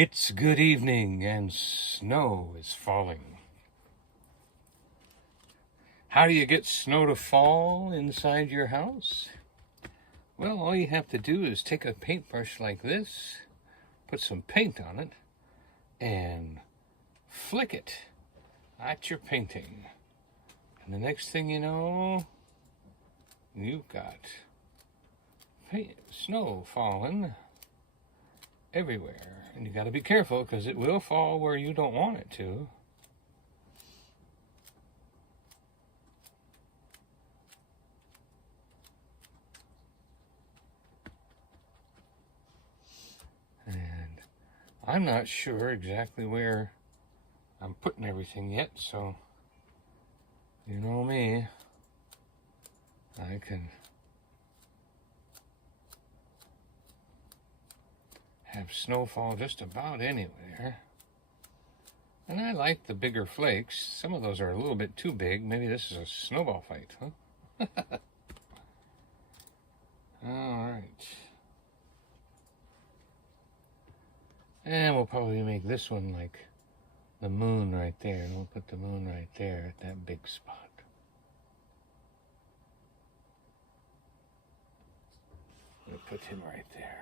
It's good evening and snow is falling. How do you get snow to fall inside your house? Well, all you have to do is take a paintbrush like this, put some paint on it, and flick it at your painting. And the next thing you know, you've got snow falling everywhere. And you got to be careful because it will fall where you don't want it to. And I'm not sure exactly where I'm putting everything yet, so you know me, I can have snowfall just about anywhere. And I like the bigger flakes. Some of those are a little bit too big. Maybe this is a snowball fight, huh? All right. And we'll probably make this one like the moon right there. And we'll put the moon right there at that big spot. We'll put him right there.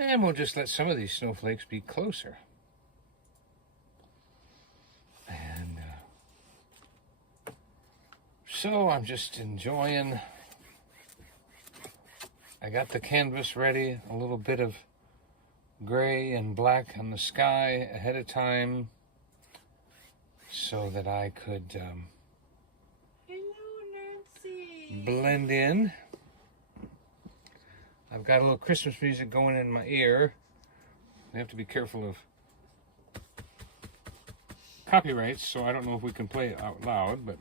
And we'll just let some of these snowflakes be closer. And so I'm just enjoying. I got the canvas ready, a little bit of gray and black on the sky ahead of time so that I could blend in. I've got a little Christmas music going in my ear. I have to be careful of copyrights, so I don't know if we can play it out loud, but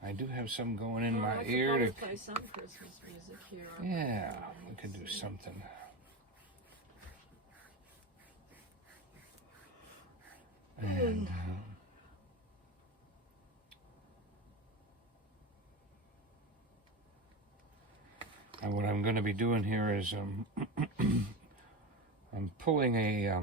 I do have some going in my ear to play some Christmas music here. Yeah, we could do something. And and what I'm going to be doing here is I'm pulling a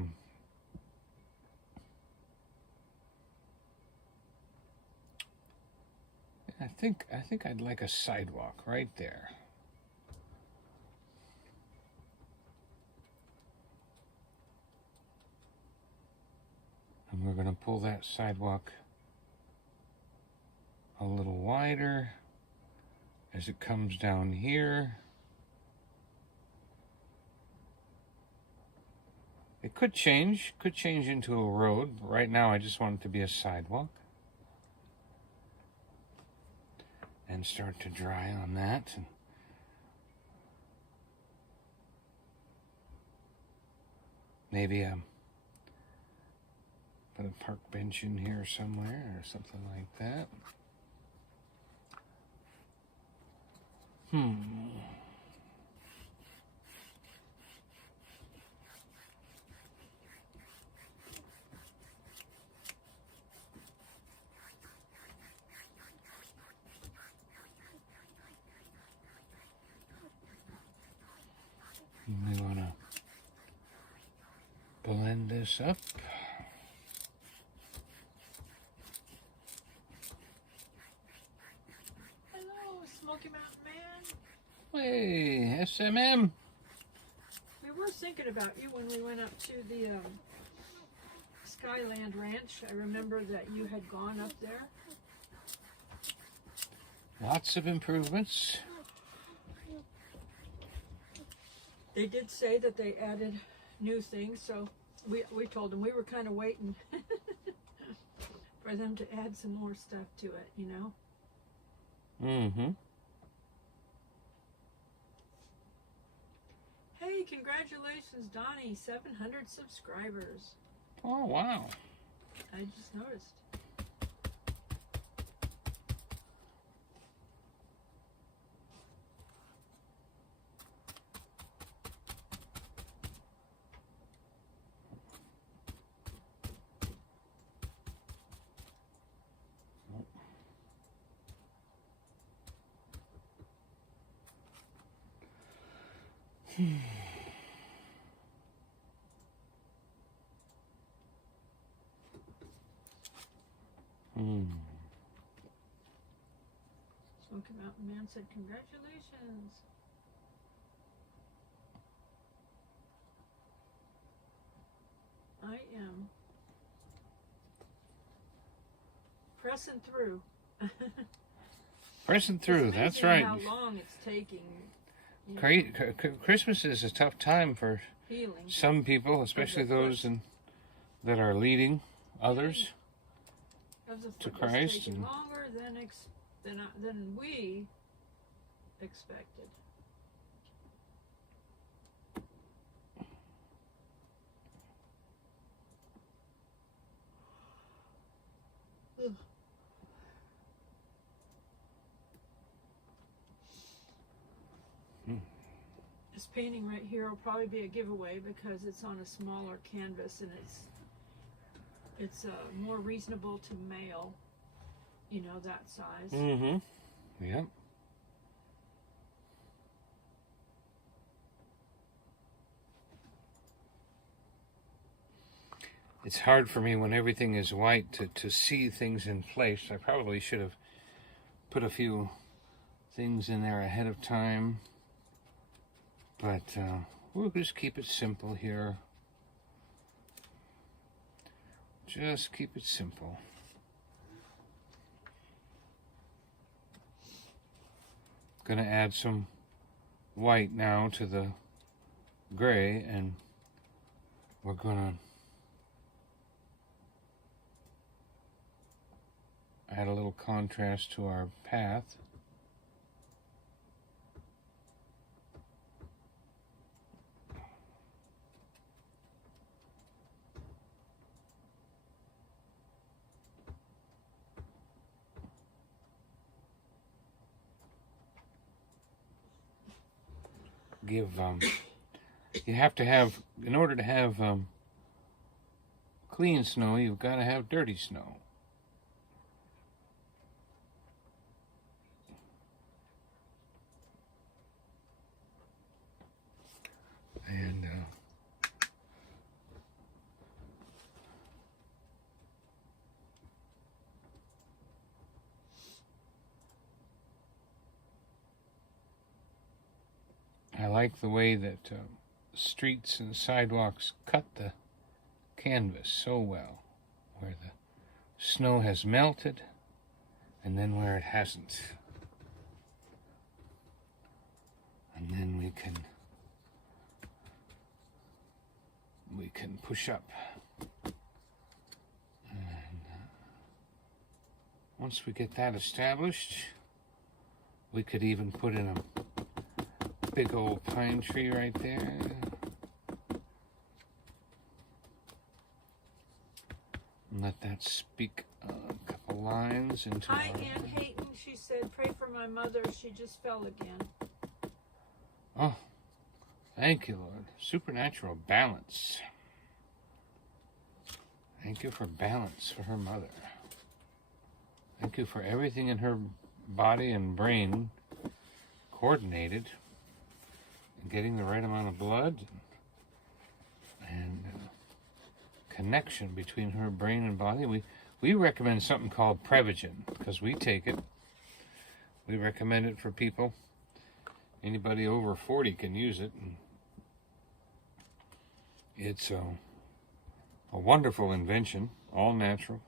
I think I'd like a sidewalk right there. And we're going to pull that sidewalk a little wider as it comes down here. It could change into a road. Right now I just want it to be a sidewalk. And start to dry on that. And maybe put a park bench in here somewhere or something like that. We want to blend this up. Hello, Smoky Mountain Man. Hey, SMM. We were thinking about you when we went up to the Skyland Ranch. I remember that you had gone up there. Lots of improvements. They did say that they added new things, so we told them we were kind of waiting for them to add some more stuff to it, you know? Mm-hmm. Hey, congratulations, Donnie, 700 subscribers. Oh, wow. I just noticed. Smoky Mountain Man said, congratulations. I am pressing through. Pressing through, It's that's amazing right. how long it's taking. You know, Christmas is a tough time for healing. some people, especially those that are leading others to Christ. It's taking longer than we expected. Ugh. This painting right here will probably be a giveaway because it's on a smaller canvas and it's more reasonable to mail, you know, that size. Mm-hmm. Yep. It's hard for me when everything is white to see things in place. I probably should have put a few things in there ahead of time. But we'll just keep it simple here. Just keep it simple. Gonna add some white now to the gray, and we're gonna add a little contrast to our path. You have to have, in order to have clean snow, you've got to have dirty snow. And I like the way that streets and sidewalks cut the canvas so well, where the snow has melted and then where it hasn't. And then we can push up. And once we get that established, we could even put in a big old pine tree right there. And let that speak a couple lines into Hi, Ann Hayton. She said, pray for my mother. She just fell again. Oh, thank you, Lord. Supernatural balance. Thank you for balance for her mother. Thank you for everything in her body and brain coordinated and getting the right amount of blood and connection between her brain and body. We recommend something called Prevagen because we take it. We recommend it for people. Anybody over 40 can use it. It's a wonderful invention, all natural.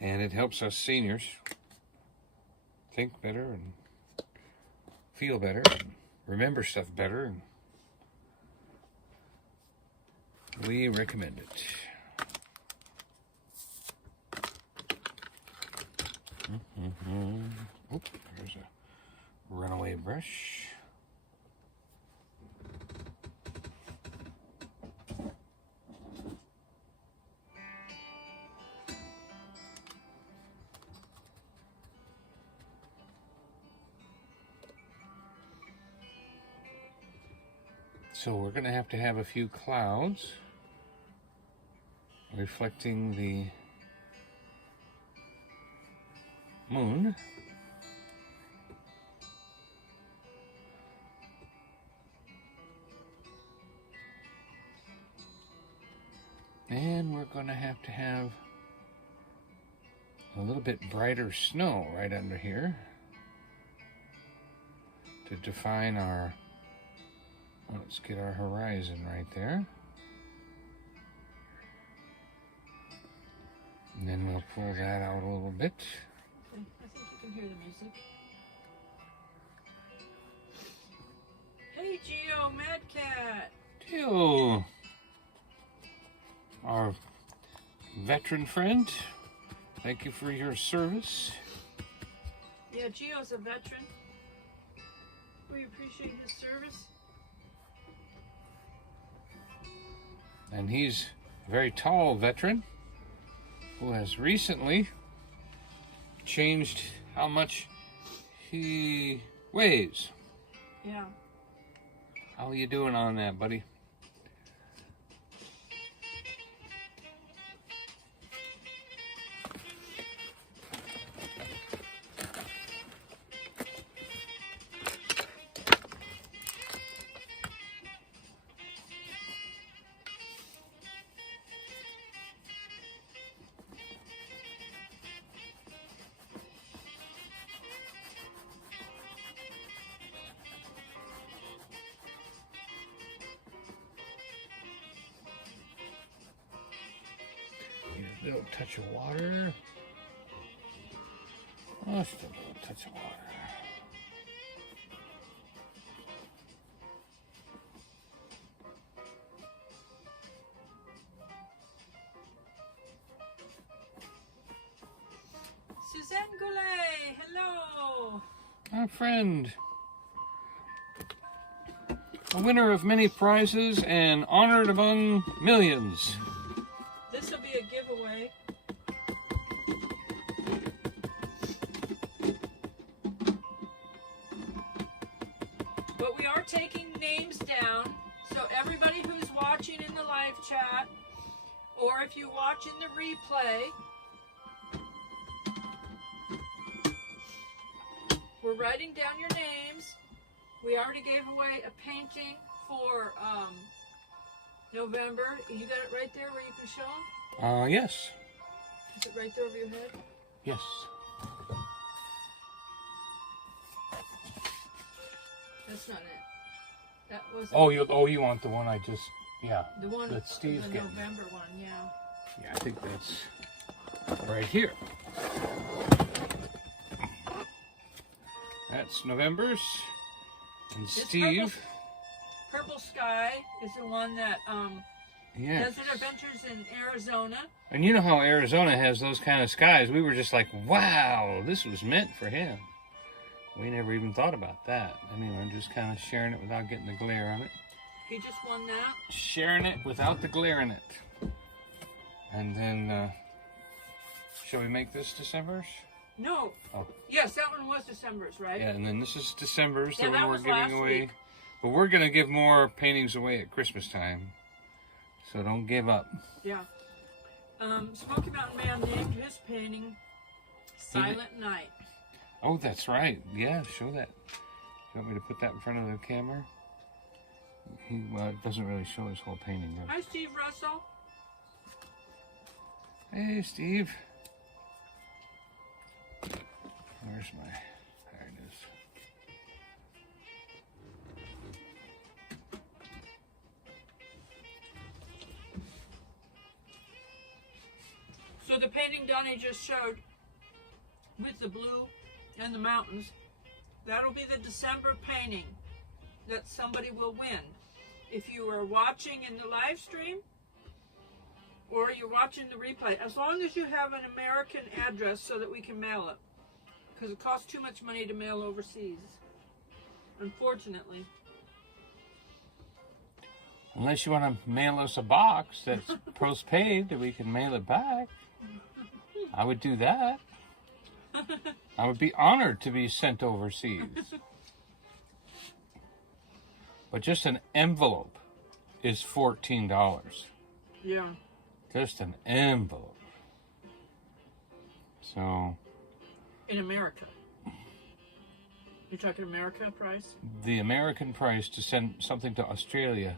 And it helps us seniors think better and feel better and remember stuff better. And we recommend it. Oop, there's a runaway brush. So we're going to have a few clouds reflecting the moon. And we're going to have a little bit brighter snow right under here to define our, let's get our horizon right there. And then we'll pull that out a little bit. Okay, I think you can hear the music. Hey, Geo, Mad Cat. Geo, our veteran friend, thank you for your service. Yeah, Geo's a veteran. We appreciate his service. And he's a very tall veteran who has recently changed how much he weighs. Yeah. How are you doing on that, buddy? A little touch of water. Just a little touch of water. Suzanne Goulet, hello. Our friend. A winner of many prizes and honored among millions. This will be a giveaway. But we are taking names down, so everybody who's watching in the live chat, or if you watch in the replay, we're writing down your names. We already gave away a painting for November. You got it right there where you can show them? Yes. Is it right there over your head? Yes. That's not it. That was You want the one I just, yeah. the one. that Steve's the getting. November one, yeah. Yeah, I think that's right here. That's November's. And This Steve. Purple Sky is the one that Yeah. Desert Adventures in Arizona. And you know how Arizona has those kind of skies. We were just like, wow, this was meant for him. We never even thought about that. Anyway, I'm just kind of sharing it without getting the glare on it. He just won that. Sharing it without the glare in it. And then, shall we make this December's? No. Oh. Yes, that one was December's, right? Yeah, and then this is December's, the Yeah, one that we're was giving last away. week. But we're going to give more paintings away at Christmas time. So don't give up. Yeah. Smoky Mountain Man named his painting Silent Night. Oh, that's right. Yeah, show that. You want me to put that in front of the camera? Well, it doesn't really show his whole painting, though. Hi, Steve Russell. Hey, Steve. Where's my... There it is. So the painting Donnie just showed with the blue and the mountains, that'll be the December painting that somebody will win. If you are watching in the live stream or you're watching the replay, as long as you have an American address so that we can mail it. Because it costs too much money to mail overseas, unfortunately. Unless you want to mail us a box that's postpaid that we can mail it back. I would do that. I would be honored to be sent overseas. But just an envelope is $14. Yeah. Just an envelope. So In America. You're talking America price? the American price to send something to Australia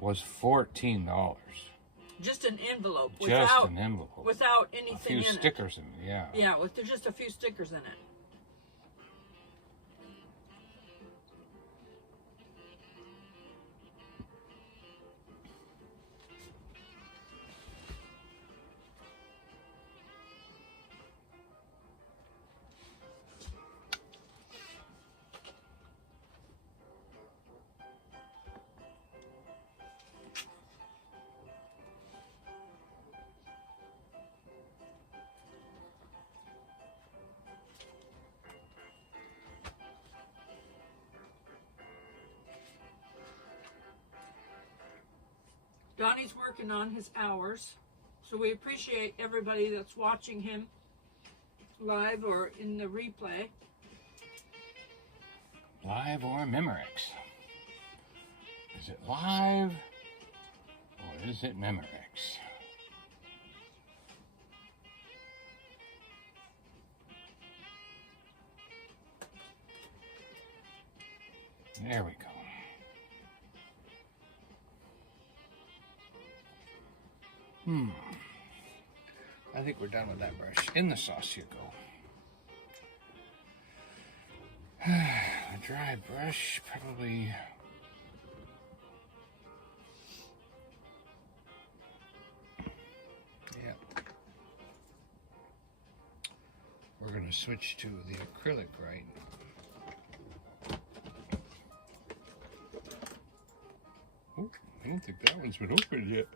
was $14. Just an envelope Just an envelope. without A anything few in stickers in it, yeah. it. Yeah, with just a few stickers in it. Donnie's working on his hours, so we appreciate everybody that's watching him live or in the replay. Live or Memorex? Is it live or is it Memorex? There we go. I think we're done with that brush. In the sauce you go. A dry brush, probably. Yeah. We're going to switch to the acrylic, right? Oh, I don't think that one's been opened yet.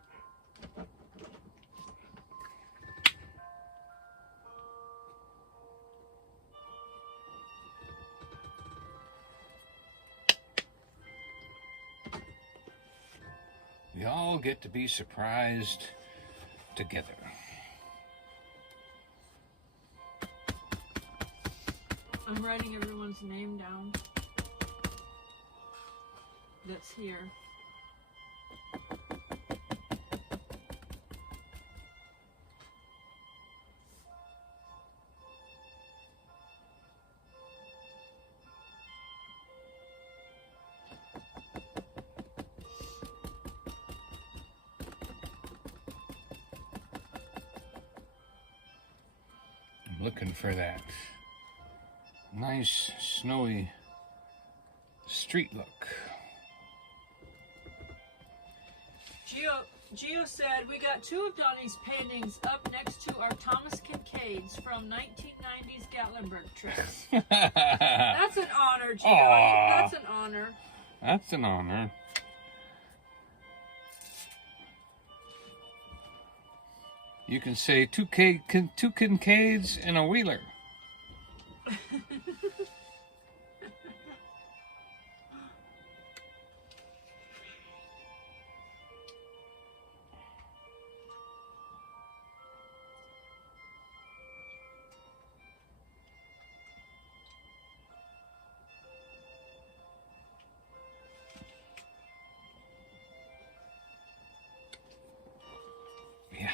We all get to be surprised together. I'm writing everyone's name down that's here. I'm looking for that nice snowy street look. Gio said, we got two of Donnie's paintings up next to our Thomas Kincaids from 1990s Gatlinburg trips. That's an honor, Gio. Aw. That's an honor. That's an honor. You can say two Kincaids and a Wheeler. Yeah.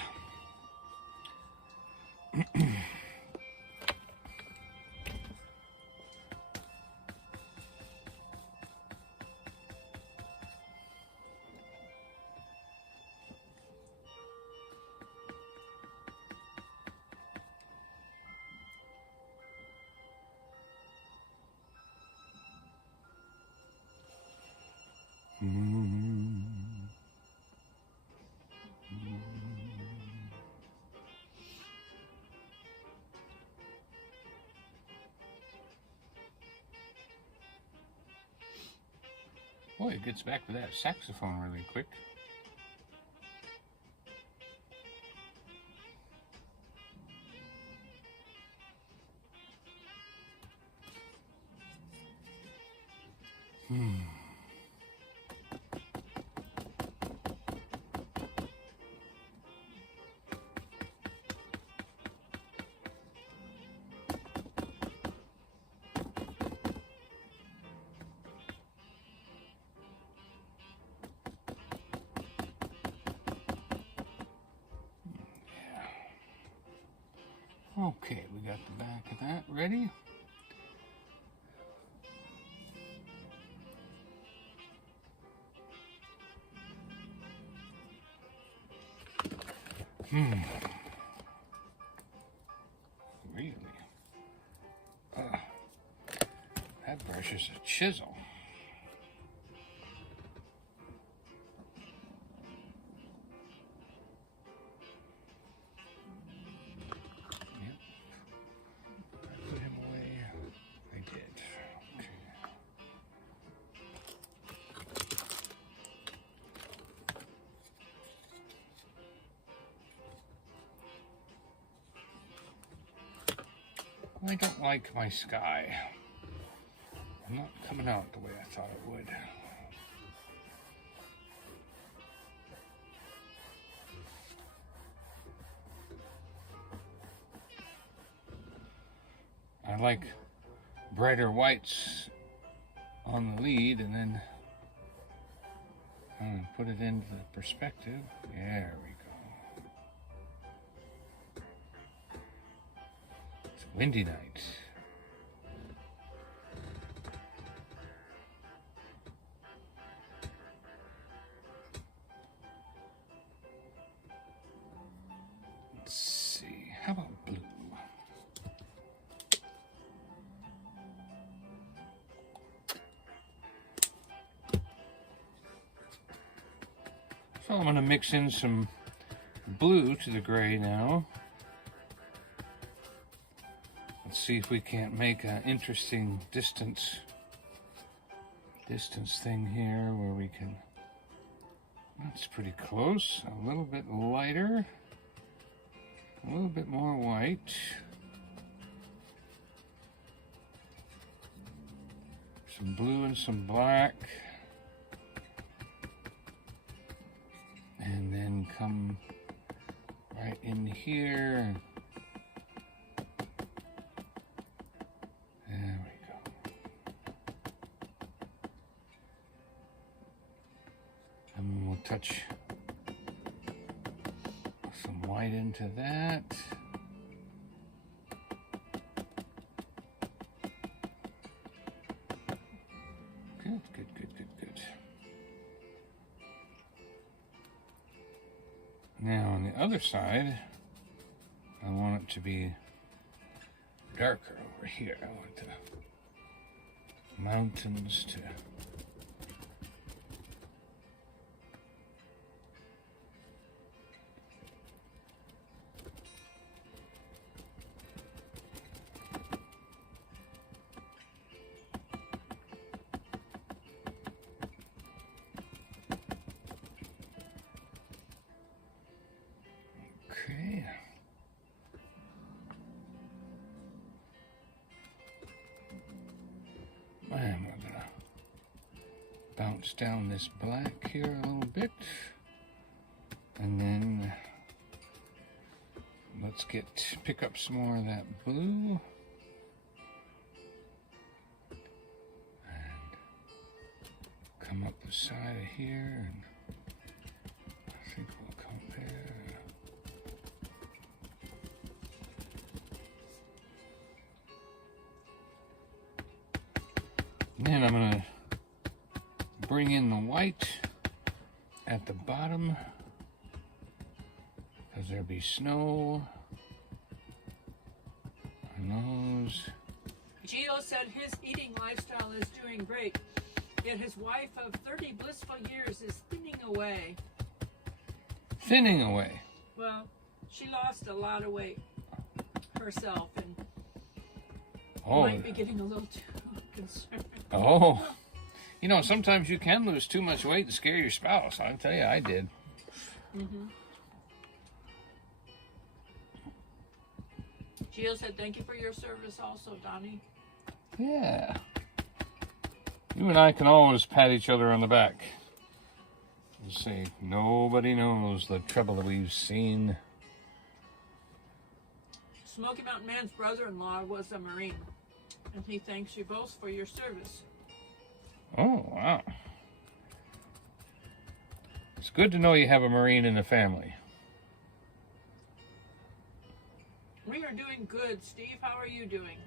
Boy, it gets back to that saxophone really quick. Okay, we got the back of that ready. Really? That brush is a chisel. Yep. I put him away. I did. Okay. I don't like my sky. I'm not coming out the way I thought it would. I like brighter whites on the lead and then put it into the perspective. There we go. It's a windy night. Let's see, how about blue? So I'm going to mix in some blue to the gray now. Let's see if we can't make an interesting distance thing here where we can, that's pretty close, a little bit lighter, a little bit more white. Some blue and some black. And then come right in here. There we go. And we'll touch some white into that. Good, good, good, good, good. Now on the other side, I want it to be darker over here. I want the mountains to okay. I'm gonna bounce down this black here a little bit, and then let's pick up some more of that blue, and come up the side of here, and I think we'll come there. Then I'm going to bring in the white at the bottom because there'll be snow on those. Gio said his eating lifestyle is doing great, yet his wife of 30 blissful years is thinning away. Thinning away? Well, she lost a lot of weight herself and might be getting a little too concerned. Oh, you know, sometimes you can lose too much weight and scare your spouse. I'll tell you, I did. Mm-hmm. Gio said, thank you for your service also, Donnie. Yeah. You and I can always pat each other on the back and say, nobody knows the trouble that we've seen. Smoky Mountain Man's brother-in-law was a Marine, and he thanks you both for your service. Oh, wow. It's good to know you have a Marine in the family. We are doing good. Steve, how are you doing?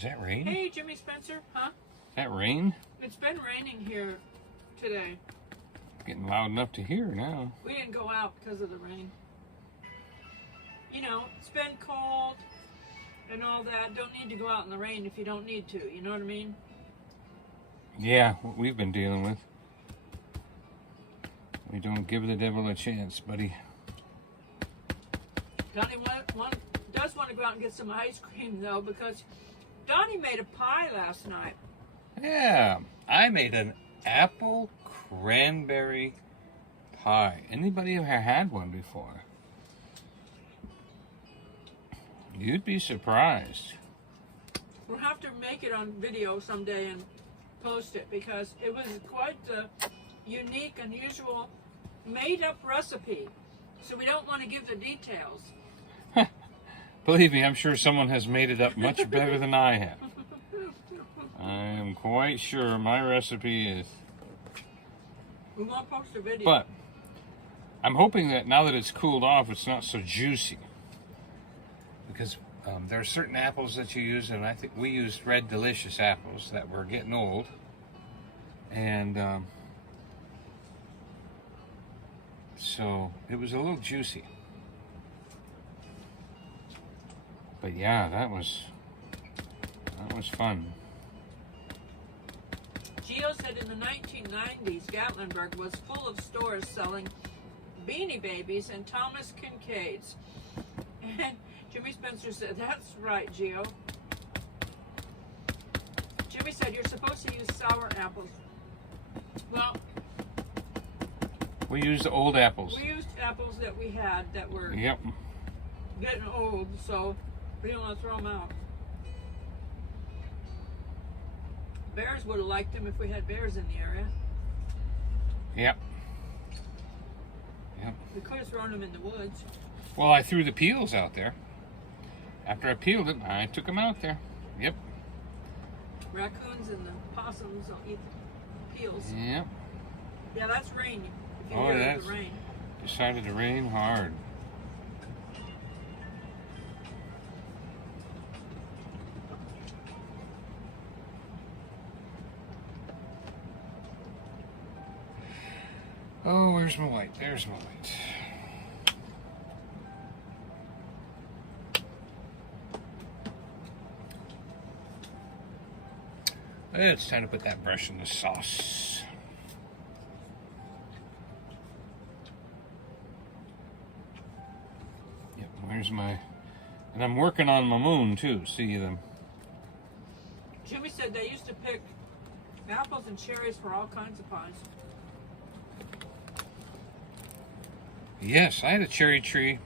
Is that rain? Hey, Jimmy Spencer, huh? Is that rain? It's been raining here today. Getting loud enough to hear now. We didn't go out because of the rain. You know, it's been cold and all that. Don't need to go out in the rain if you don't need to. You know what I mean? Yeah, what we've been dealing with. We don't give the devil a chance, buddy. Donnie does want to go out and get some ice cream, though, because Donnie made a pie last night. Yeah, I made an apple cranberry pie. Anybody ever had one before? You'd be surprised. We'll have to make it on video someday and post it, because it was quite a unique, unusual, made-up recipe. So we don't want to give the details. Believe me, I'm sure someone has made it up much better than I have. I am quite sure my recipe is. We won't post a video. But I'm hoping that now that it's cooled off, it's not so juicy. Because there are certain apples that you use, and I think we used Red Delicious apples that were getting old. And so it was a little juicy. But yeah, that was fun. Gio said in the 1990s, Gatlinburg was full of stores selling Beanie Babies and Thomas Kincaids. And Jimmy Spencer said, that's right, Gio. Jimmy said, you're supposed to use sour apples. Well, We used old apples. we used apples that we had that were Yep. getting old, so we didn't want to throw them out. Bears would have liked them if we had bears in the area. Yep. Yep. We could have thrown them in the woods. Well, I threw the peels out there. After I peeled it, I took them out there. Yep. Raccoons and the possums will eat the peels. Yep. Yeah, that's rain. If you Oh, hear that's- the rain. Decided to rain hard. Oh, where's my light? There's my light. It's time to put that brush in the sauce. Yep, where's my... And I'm working on my moon, too. See them. Jimmy said they used to pick apples and cherries for all kinds of pies. Yes, I had a cherry tree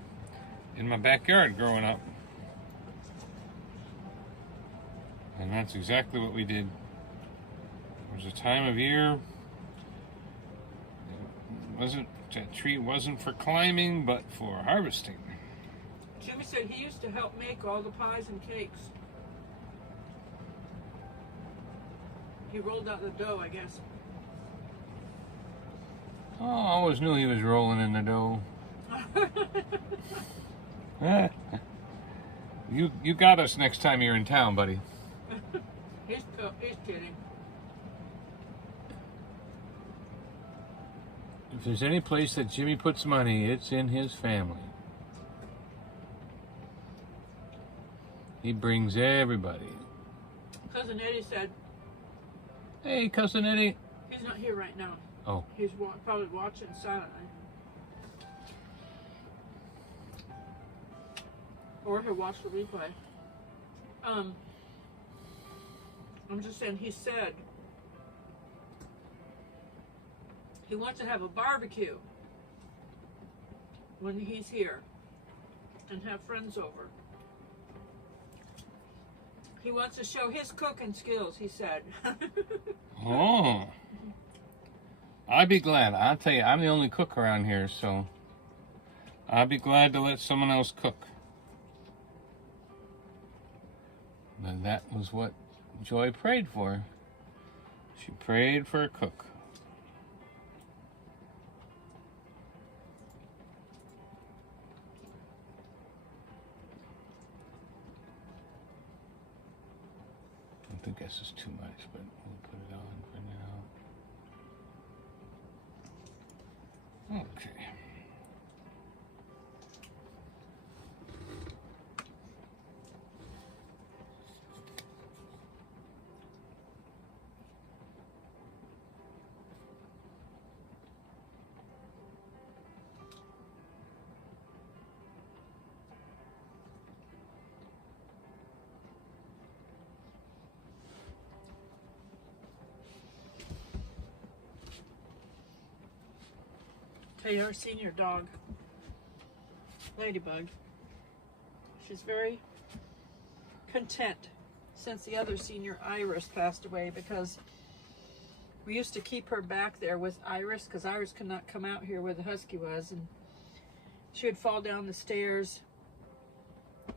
in my backyard growing up. And that's exactly what we did. There was a time of year that tree wasn't for climbing, but for harvesting. Jimmy said he used to help make all the pies and cakes. He rolled out the dough, I guess. Oh, I always knew he was rolling in the dough. You got us next time you're in town, buddy. He's kidding. If there's any place that Jimmy puts money, it's in his family. He brings everybody. Cousin Eddie said Hey, Cousin Eddie. he's not here right now. Oh. He's probably watching silently. Or he'll watch the replay. I'm just saying, he said he wants to have a barbecue when he's here and have friends over. He wants to show his cooking skills, he said. Oh. I'd be glad. I'll tell you, I'm the only cook around here, so I'd be glad to let someone else cook. And that was what Joy prayed for. She prayed for a cook. guess it's too much, but we'll put it on for now. Okay. Have you ever seen your dog, Ladybug? She's very content since the other senior, Iris, passed away, because we used to keep her back there with Iris because Iris could not come out here where the husky was, and she would fall down the stairs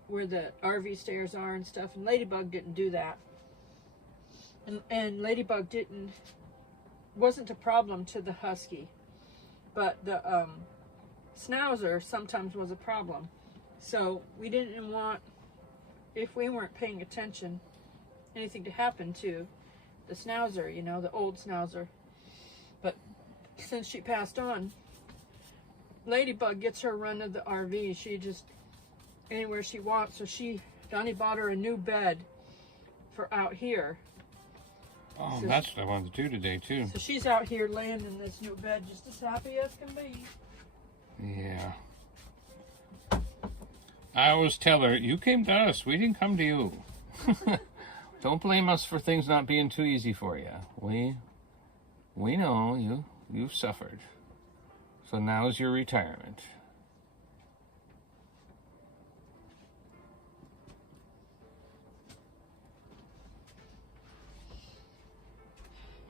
where the RV stairs are and stuff, and Ladybug didn't do that. And Ladybug wasn't a problem to the husky. But the Schnauzer sometimes was a problem. So we didn't want, if we weren't paying attention, anything to happen to the Schnauzer, you know, the old Schnauzer. But since she passed on, Ladybug gets her run of the RV. She just, anywhere she wants. So Donnie bought her a new bed for out here. Oh, so that's what I wanted to do today, too. So she's out here laying in this new bed just as happy as can be. Yeah. I always tell her, you came to us. We didn't come to you. Don't blame us for things not being too easy for you. We know you've suffered. So now's your retirement.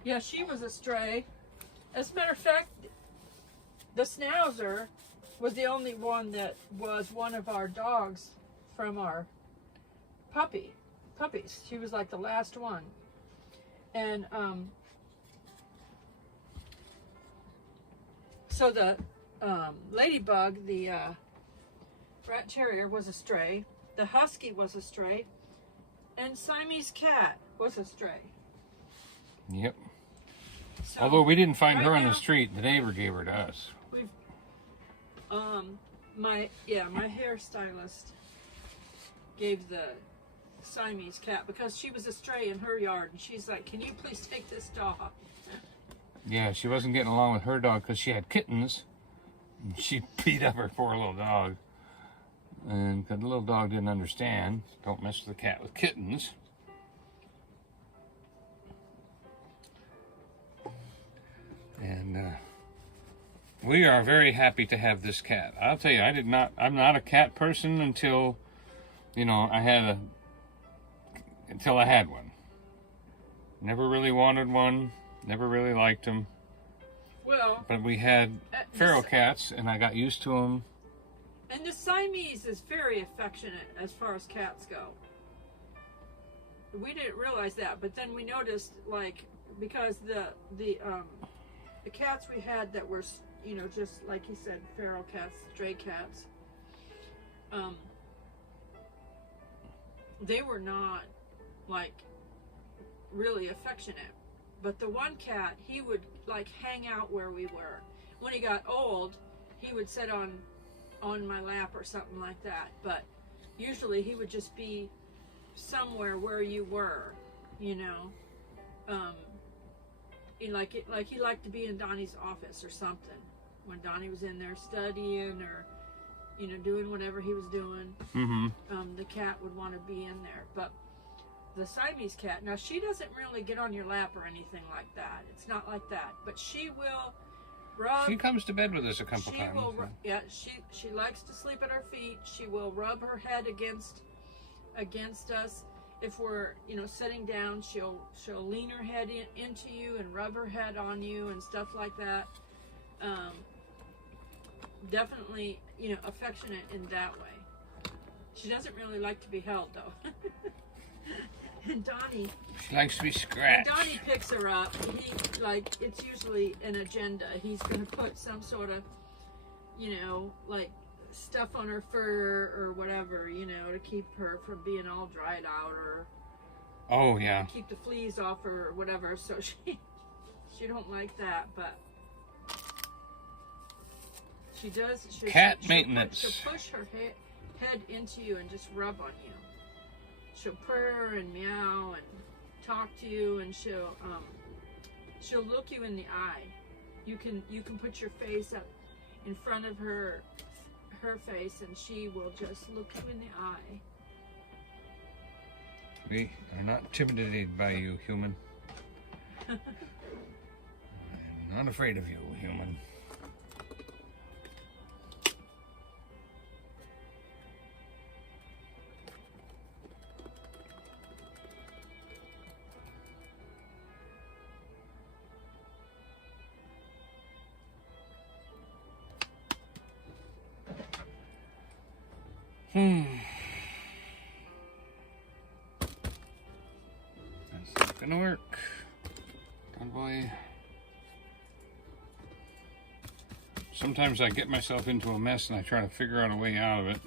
Yeah, she was a stray. As a matter of fact, the Schnauzer was the only one that was one of our dogs from our puppies. She was like the last one. And so the Ladybug, the rat terrier, was a stray. The husky was a stray. And Siamese cat was a stray. Yep. So, although we didn't find her on now, the street, the neighbor gave her to us. We've my hairstylist gave the Siamese cat because she was a stray in her yard, and she's like, "Can you please take this dog?" Yeah, she wasn't getting along with her dog because she had kittens. And she beat up her poor little dog, and the little dog didn't understand. Don't mess with the cat with kittens. And we are very happy to have this cat. I'll tell you, I'm not a cat person until, I had one. Never really wanted one, never really liked them. Well, but we had feral cats, and I got used to them. And the Siamese is very affectionate as far as cats go. We didn't realize that, but then we noticed, like, because the cats we had that were, just like he said, feral cats, stray cats, they were not, like, really affectionate. But the one cat, he would, like, hang out where we were. When he got old, he would sit on my lap or something like that. But usually he would just be somewhere where you were, like he liked to be in Donnie's office or something when Donnie was in there studying or doing whatever he was doing. The cat would want to be in there. But the Siamese cat, now she doesn't really get on your lap or anything like that. It's not like that, but she will rub. She comes to bed with us a couple times. Yeah, she likes to sleep at our feet. She will rub her head against us. If we're sitting down, she'll lean her head into you and rub her head on you and stuff like that. Definitely affectionate in that way. She doesn't really like to be held though. And Donnie, she likes to be scratched. When Donnie picks her up, it's usually an agenda. He's going to put some sort of like stuff on her fur or whatever, to keep her from being all dried out, or Oh, yeah. keep the fleas off her or whatever. So she don't like that, but she does. Cat maintenance. She'll push her head into you and just rub on you. She'll purr and meow and talk to you, and she'll look you in the eye. You can put your face up in front of her face, and she will just look you in the eye. We are not intimidated by you, human. I'm not afraid of you, human. That's not gonna work. Good boy. Sometimes I get myself into a mess and I try to figure out a way out of it.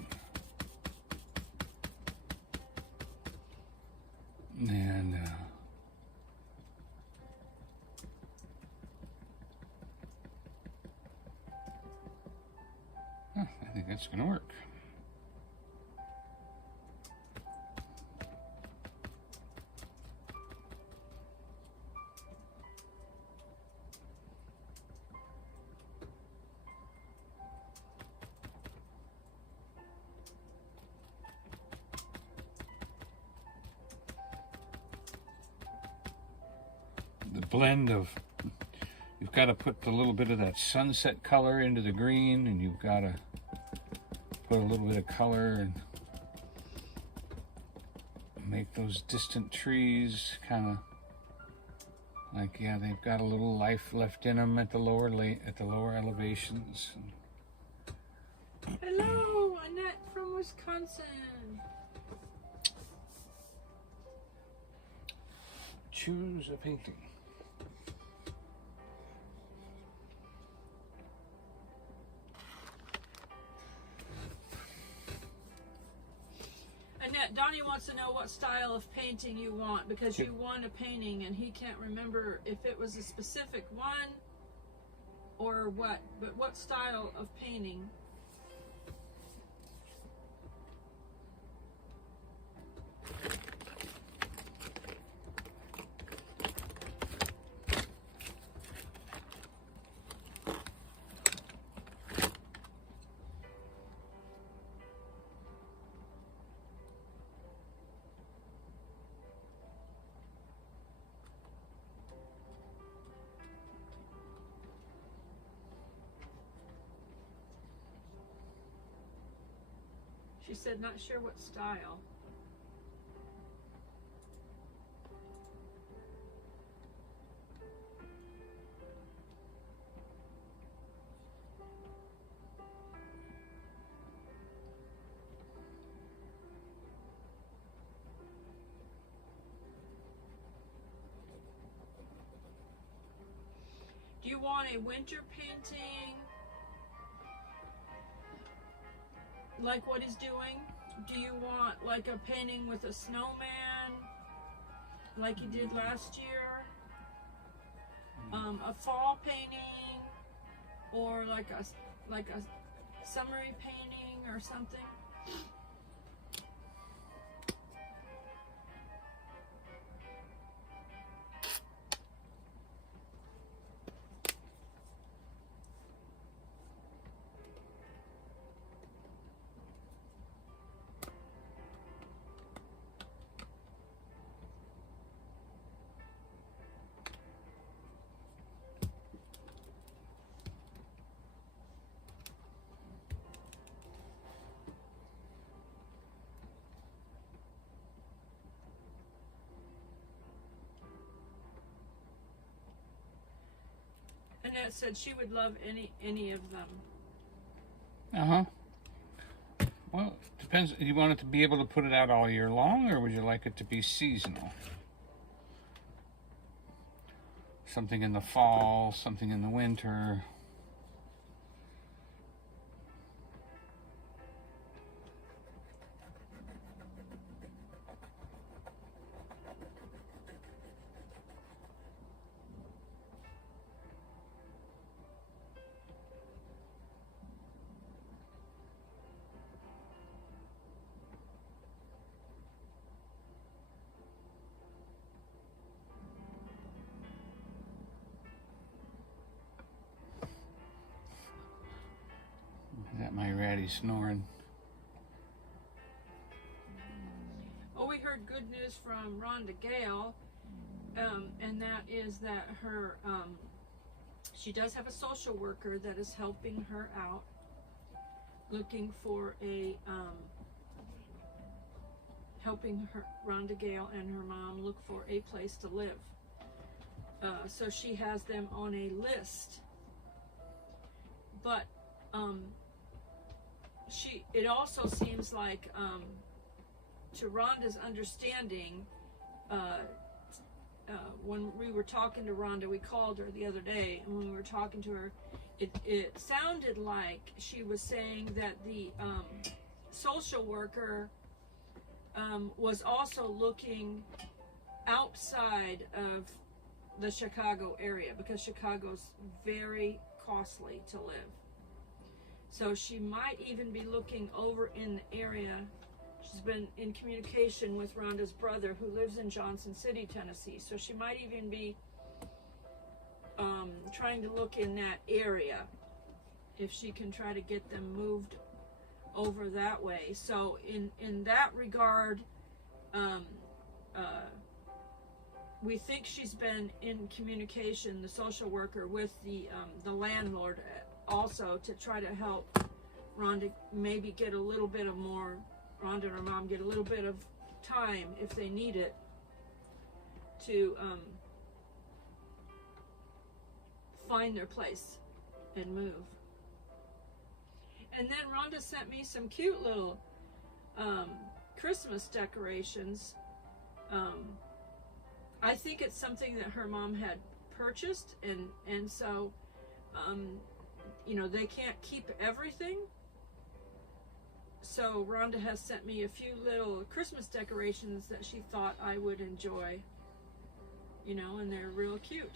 And I think that's gonna work. The blend of, you've got to put a little bit of that sunset color into the green, and you've got to put a little bit of color and make those distant trees kind of like, yeah, they've got a little life left in them at the lower elevations. Hello, Annette from Wisconsin. Choose a painting. Annette, Donnie wants to know what style of painting you want, because you won a painting and he can't remember if it was a specific one or what, but what style of painting? She said not sure what style. Do you want a winter painting like what he's doing? Do you want like a painting with a snowman like he did last year? A fall painting, or like a summery painting or something? Annette said she would love any of them. Well, depends. Do you want it to be able to put it out all year long, or would you like it to be seasonal? Something in the fall, something in the winter. Somebody's snoring. Oh, we heard good news from Rhonda Gale, and that is that her she does have a social worker that is helping her out, looking for a helping her, Rhonda Gale and her mom, look for a place to live. So she has them on a list, but it also seems like, to Rhonda's understanding, when we were talking to Rhonda, we called her the other day, and when we were talking to her, it sounded like she was saying that the social worker was also looking outside of the Chicago area, because Chicago's very costly to live. So she might even be looking over in the area. She's been in communication with Rhonda's brother, who lives in Johnson City, Tennessee. So she might even be trying to look in that area, if she can try to get them moved over that way. So in that regard, we think she's been in communication, the social worker, with the landlord also, to try to help Rhonda maybe get a little bit of more, Rhonda and her mom get a little bit of time, if they need it, to find their place and move. And then Rhonda sent me some cute little Christmas decorations. I think it's something that her mom had purchased, and so you know, they can't keep everything. So Rhonda has sent me a few little Christmas decorations that she thought I would enjoy, you know, and they're real cute.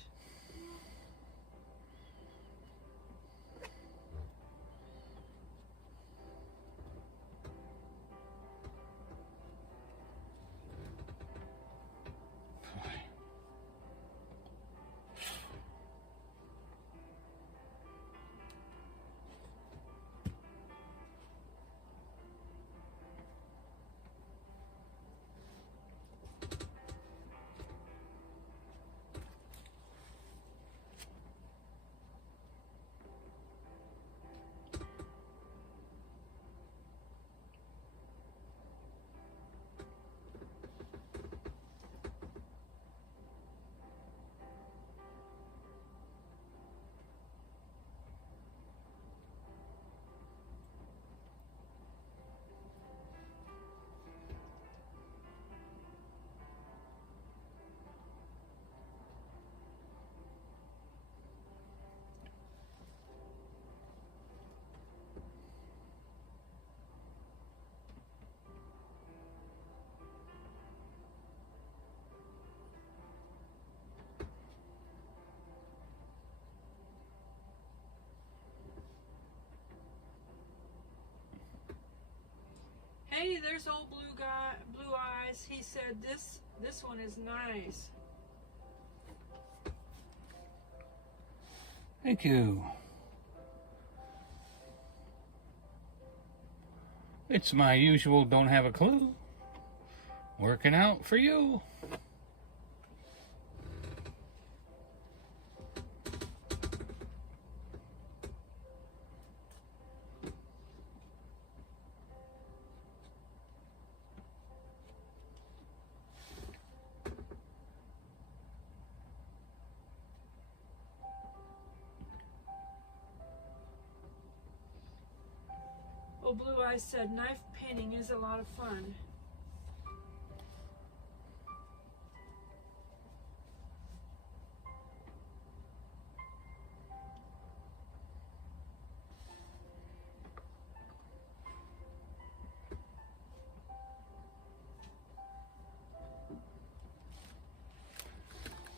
Hey, there's old Blue Eyes. He said this one is nice. Thank you. It's my usual don't have a clue. Working out for you. Old Blue Eyes said knife painting is a lot of fun.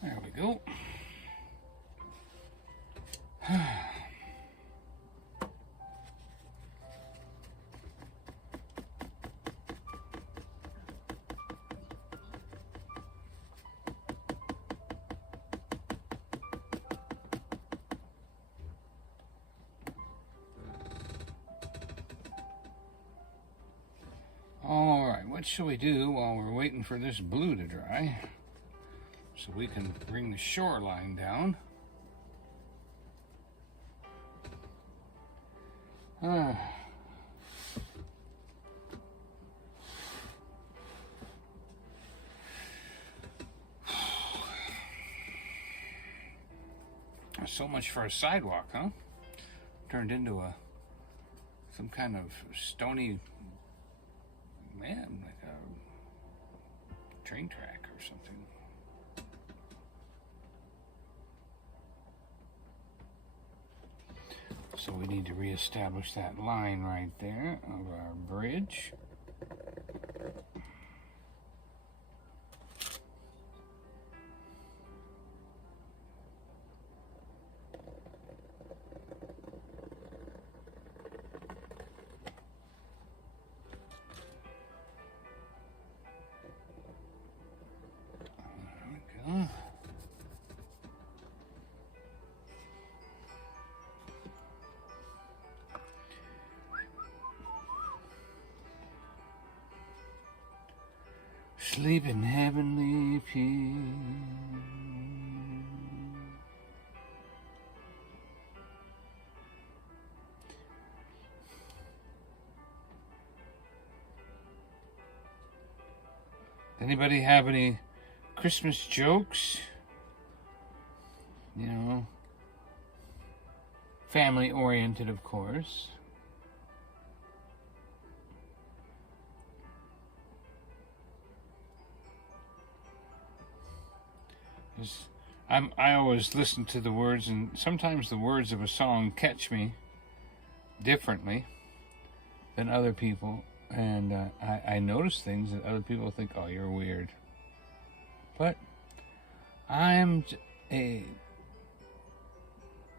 There we go. what shall we do while we're waiting for this blue to dry so we can bring the shoreline down? So much for a sidewalk, huh? Turned into some kind of stony, man, like a train track or something. So we need to reestablish that line right there of our bridge. Sleep in heavenly peace. Anybody have any Christmas jokes? You know, family oriented, of course. I always listen to the words, and sometimes the words of a song catch me differently than other people, and I notice things that other people think, oh, you're weird. But I'm a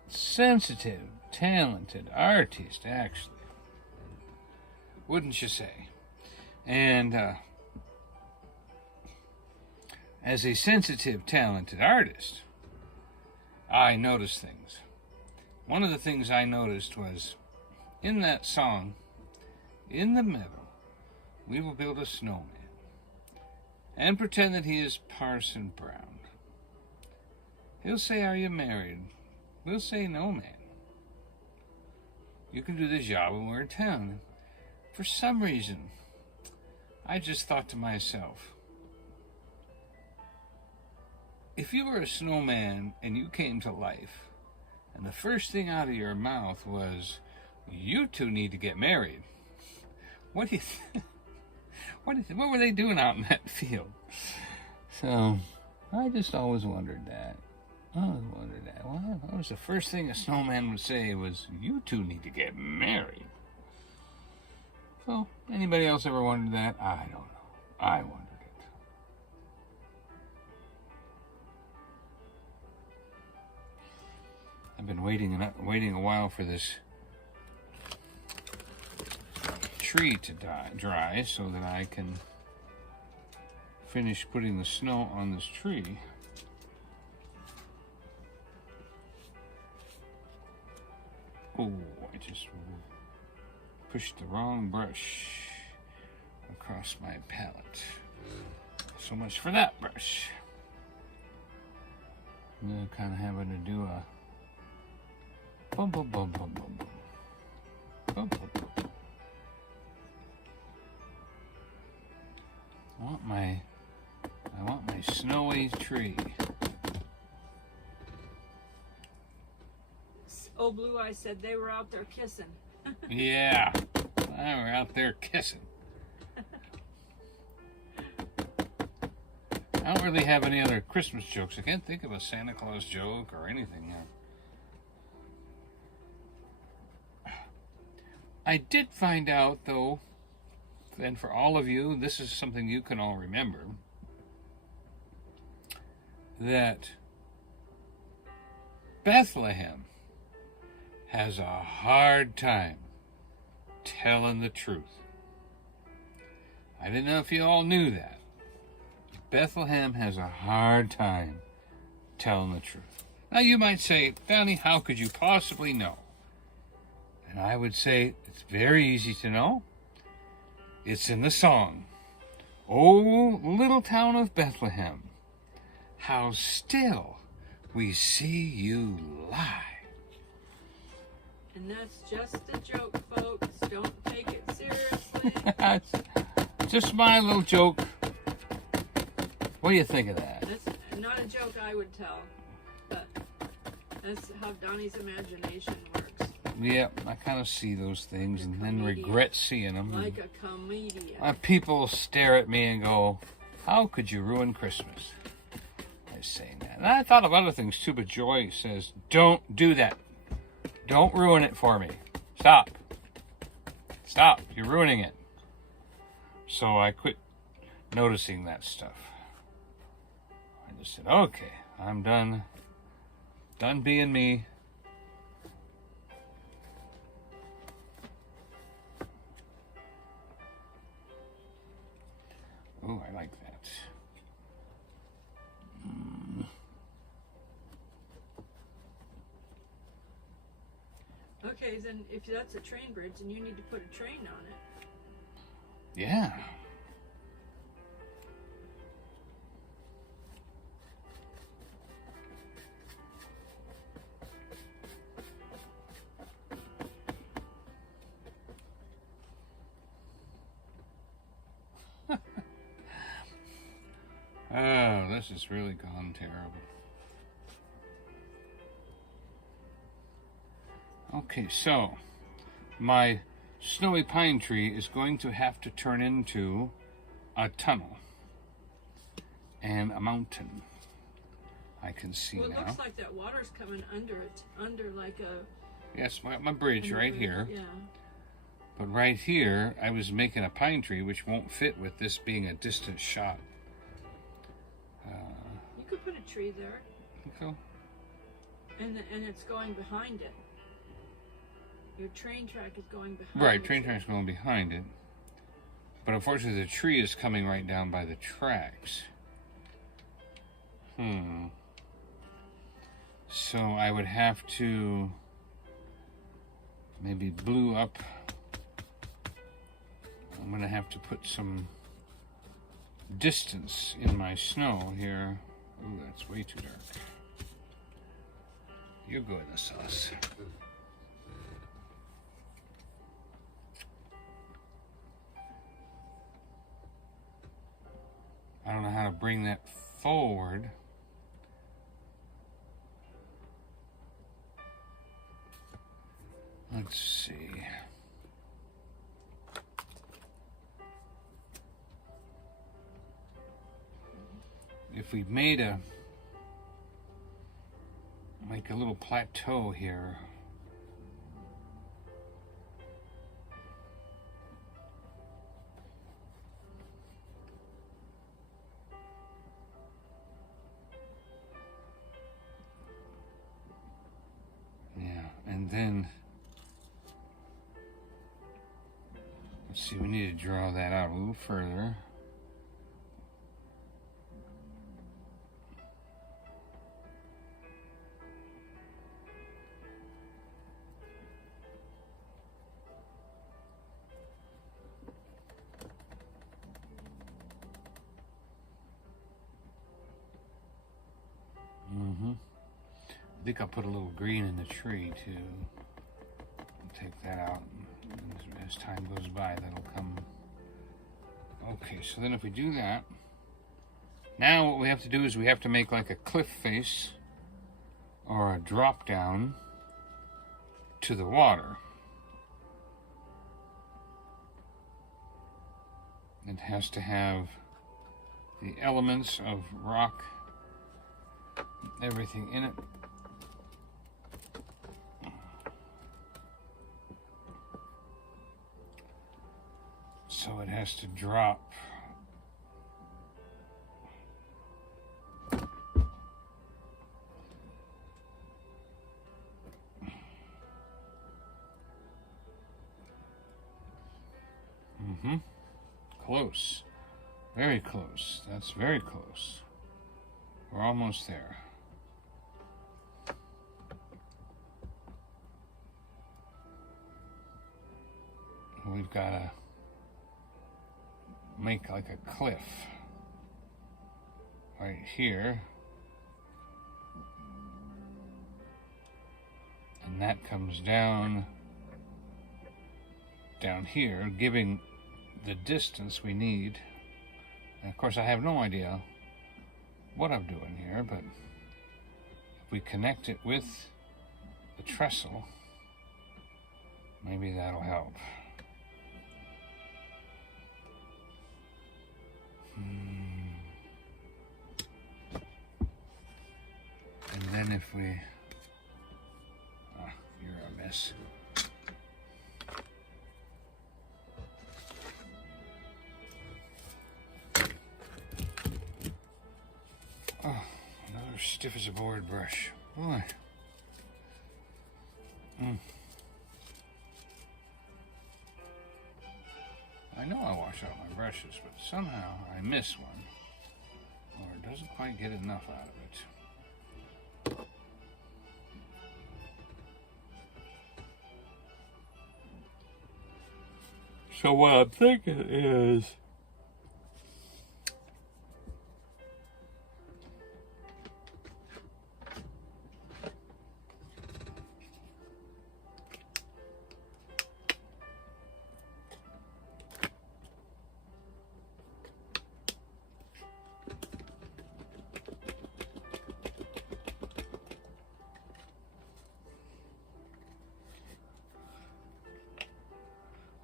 sensitive, talented artist, actually. Wouldn't you say? And as a sensitive, talented artist, I notice things. One of the things I noticed was, in that song, in the middle, we will build a snowman and pretend that he is Parson Brown. He'll say, are you married? We'll say, no, man. You can do the job when we're in town. For some reason, I just thought to myself, if you were a snowman and you came to life, and the first thing out of your mouth was, you two need to get married, what do you think? What were they doing out in that field? So, I just always wondered that. Well, what was the first thing a snowman would say was, you two need to get married? So, anybody else ever wondered that? I don't know. I wondered it. I've been waiting a while for this tree to dry so that I can finish putting the snow on this tree. Oh, I just pushed the wrong brush across my palette. So much for that brush. I'm kind of having to do a bum bum bum bum bum bum. Bum bum bum. I want my snowy tree. Old Blue Eyes said they were out there kissing. Yeah, they were out there kissing. I don't really have any other Christmas jokes. I can't think of a Santa Claus joke or anything. I did find out, though, and for all of you, this is something you can all remember, that Bethlehem has a hard time telling the truth. I didn't know if you all knew that. Bethlehem has a hard time telling the truth. Now you might say, Donnie, how could you possibly know? And I would say, it's very easy to know. It's in the song. O little town of Bethlehem, how still we see you lie. And that's just a joke, folks. Don't take it seriously. That's just my little joke. What do you think of that? That's not a joke I would tell, but that's how Donnie's imagination works. Yeah, I kind of see those things and then regret seeing them. Like a comedian. People stare at me and go, how could you ruin Christmas? By saying that. And I thought of other things too, but Joy says, don't do that. Don't ruin it for me. Stop. Stop. You're ruining it. So I quit noticing that stuff. I just said, okay, I'm done. Done being me. Oh, I like that. Okay, then if that's a train bridge, then you need to put a train on it. Yeah. Oh, this has really gone terrible. Okay, so my snowy pine tree is going to have to turn into a tunnel and a mountain. I can see Well, it now. looks like that water's coming under it, under like a... Yes, my bridge right here. Yeah. But right here, I was making a pine tree, which won't fit with this being a distant shot. You could put a tree there, So, and it's going behind it. Your train track is going behind right, the train tree. track's going behind it. But unfortunately, the tree is coming right down by the tracks. So I would have to maybe glue up. I'm going to have to put some distance in my snow here. Ooh, that's way too dark. You go in the sauce. I don't know how to bring that forward. Let's see. If we made like a little plateau here. Yeah, and then let's see, we need to draw that out a little further. I think I'll put a little green in the tree too. Take that out. As time goes by, that'll come. Okay, so then if we do that, now what we have to do is we have to make like a cliff face or a drop down to the water. It has to have the elements of rock, everything in it. So it has to drop. Close. Very close. That's very close. We're almost there. We've got to make like a cliff right here. And that comes down here, giving the distance we need. And of course, I have no idea what I'm doing here, but if we connect it with the trestle, maybe that'll help. And then if we... you're a mess. Oh, another stiff as a board brush. Boy. I know I wash out my brushes, but somehow I miss one, or it doesn't quite get enough out of it. So what I'm thinking is,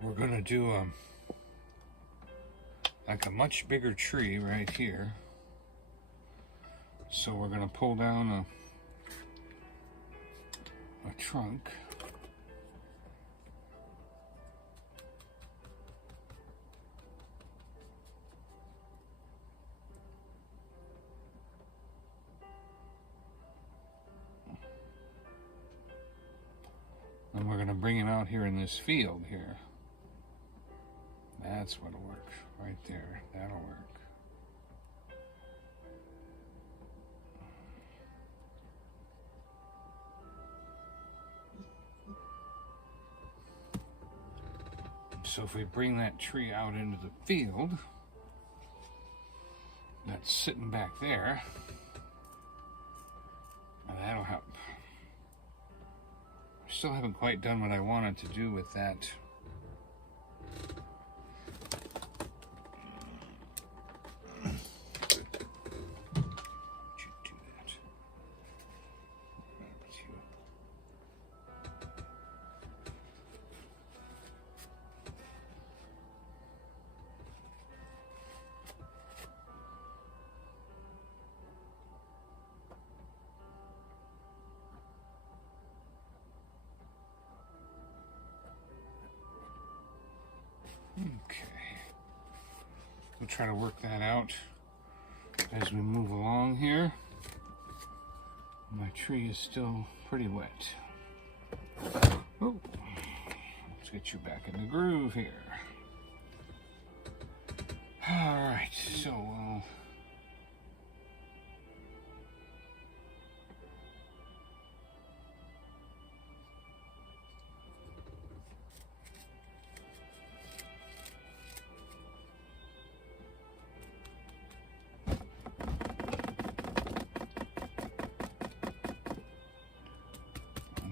we're gonna do like a much bigger tree right here. So we're gonna pull down a trunk. And we're gonna bring him out here in this field here. That's what'll work right there. That'll work. So if we bring that tree out into the field, that's sitting back there, and that'll help. I still haven't quite done what I wanted to do with that. Okay, we'll try to work that out as we move along here. My tree is still pretty wet. Oh, let's get you back in the groove here. All right, so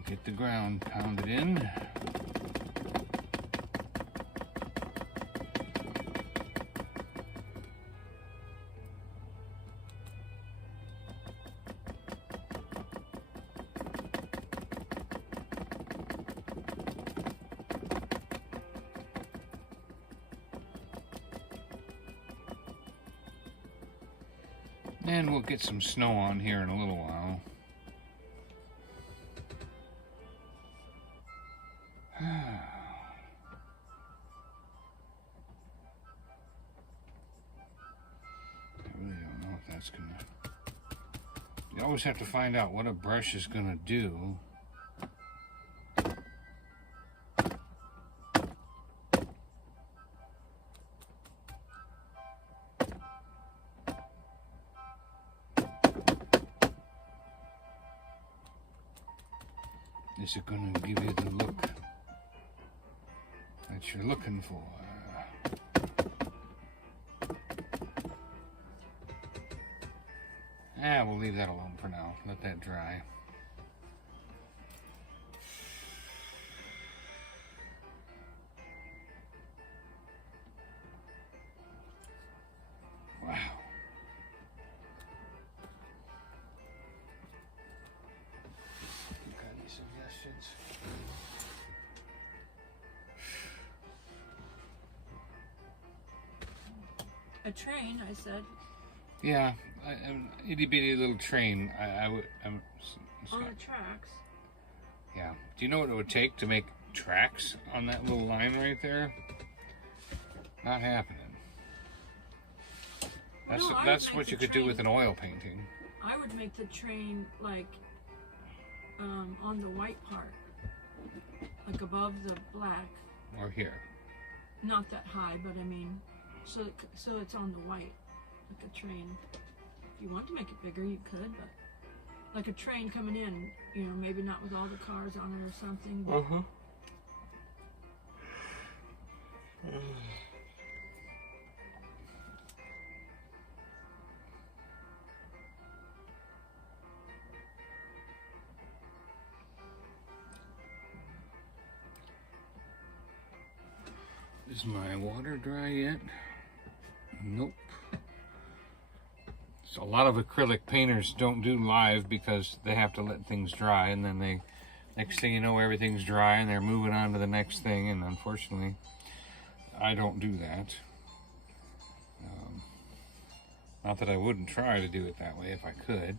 get the ground pounded in. And we'll get some snow on here in a little while. You always have to find out what a brush is going to do. Is it going to give you the look that you're looking for? We'll leave that alone for now. Let that dry. Wow. You got any suggestions? A train, I said. Yeah, an itty bitty little train. It's On not- the tracks. Yeah. Do you know what it would take to make tracks on that little line right there? Not happening. That's No, I would that's make what the you could do train- with an oil painting. I would make the train like on the white part, like above the black. Or here. Not that high, but I mean, so it's on the white, like a train. If you want to make it bigger, you could, but like a train coming in, you know, maybe not with all the cars on it or something. But Is my water dry yet? Nope. So a lot of acrylic painters don't do live because they have to let things dry, and then they, next thing you know, everything's dry and they're moving on to the next thing. And unfortunately, I don't do that. Not that I wouldn't try to do it that way if I could.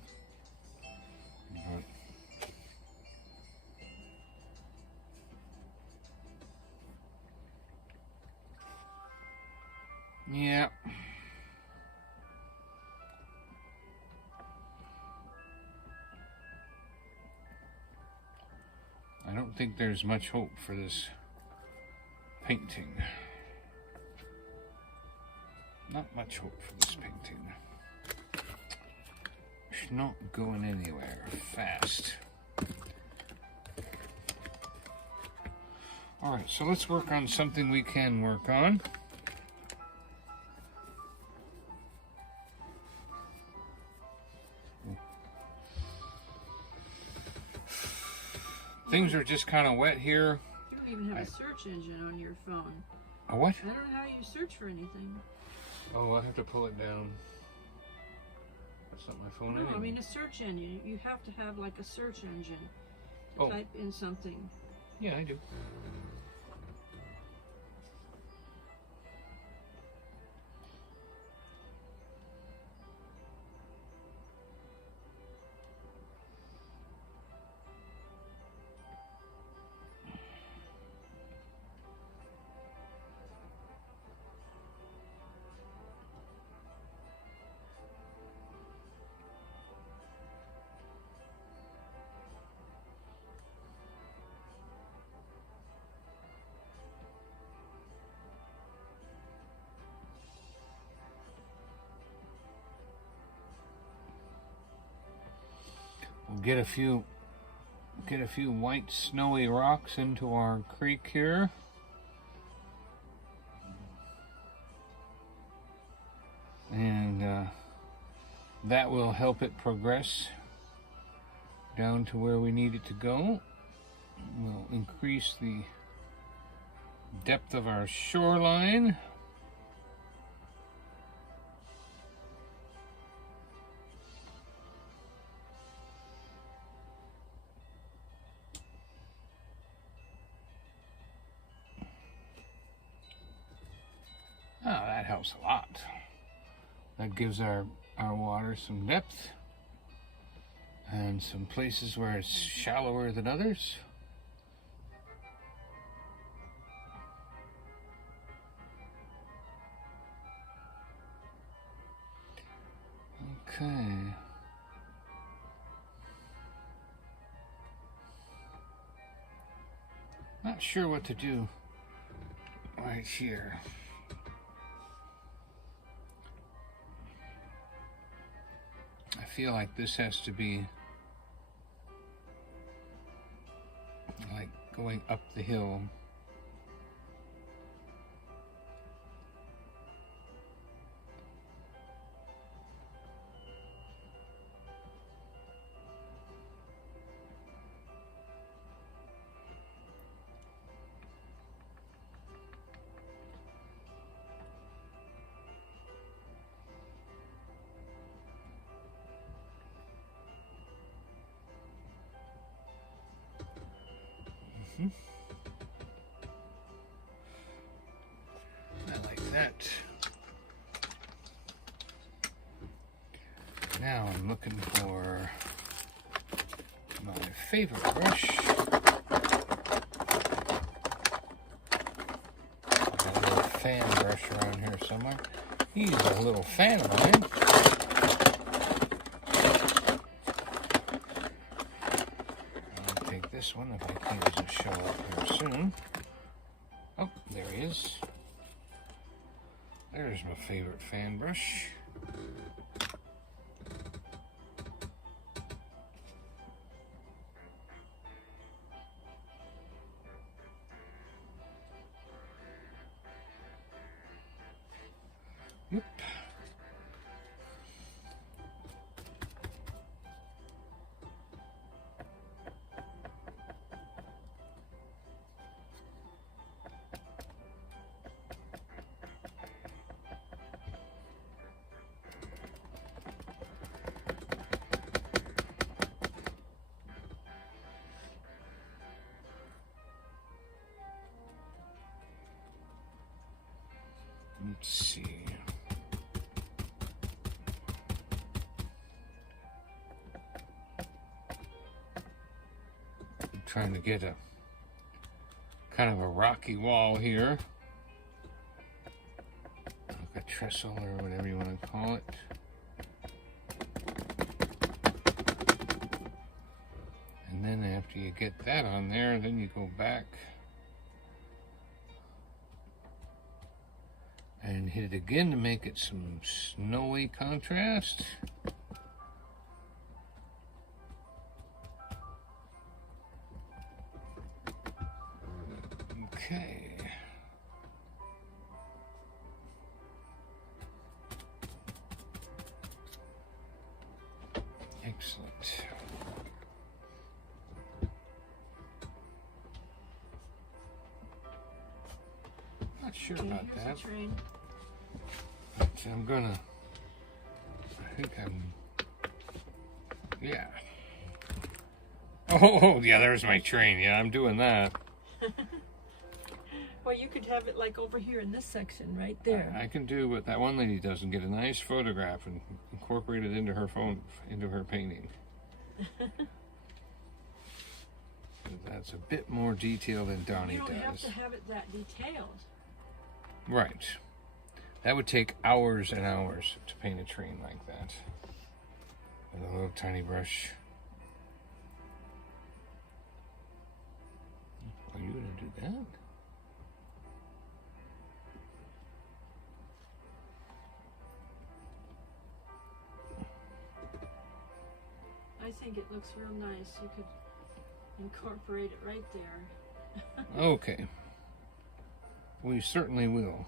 But yeah. I don't think there's much hope for this painting. Not much hope for this painting. It's not going anywhere fast. Alright, so let's work on something we can work on. Things are just kind of wet here. you don't even have a search engine on your phone. A what? I don't know how you search for anything. Oh, I have to pull it down. That's not my phone No, anyway. I mean a search engine. You have to have like a search engine. Oh. Type in something. Yeah, I do. We'll get a few white snowy rocks into our creek here. And that will help it progress down to where we need it to go. We'll increase the depth of our shoreline. Oh, that helps a lot. That gives our water some depth and some places where it's shallower than others. Okay. Not sure what to do right here. I feel like this has to be like going up the hill. I like that. Now I'm looking for my favorite brush. Got a little fan brush around here somewhere. He's a little fan of mine. I'll take this one if he doesn't show up here soon. Oh, there he is. There's my favorite fan brush. Yep. Let's see. I'm trying to get a kind of a rocky wall here. Like a trestle or whatever you want to call it. And then after you get that on there, then you go back and hit it again to make it some snowy contrast. Okay. Excellent. Not sure about that. But I'm gonna, I think yeah. Oh, yeah, there's my train. Yeah, I'm doing that. Well, you could have it like over here in this section right there. I can do what that one lady does and get a nice photograph and incorporate it into her phone, into her painting. That's a bit more detailed than Donnie does. You don't have to have it that detailed. Right. That would take hours and hours to paint a train like that. With a little tiny brush. Are you going to do that? I think it looks real nice. You could incorporate it right there. Okay. We certainly will.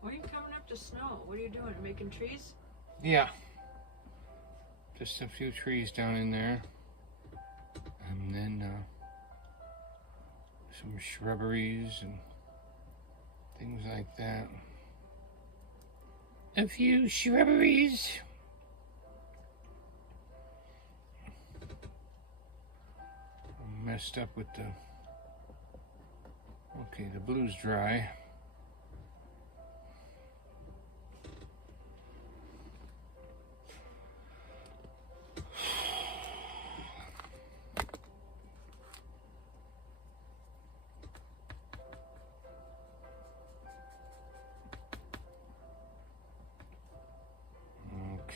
Why are you coming up to snow? What are you doing? Making trees? Yeah. Just a few trees down in there. And then some shrubberies and things like that. A few shrubberies. I'm messed up with the... Okay, the blue's dry.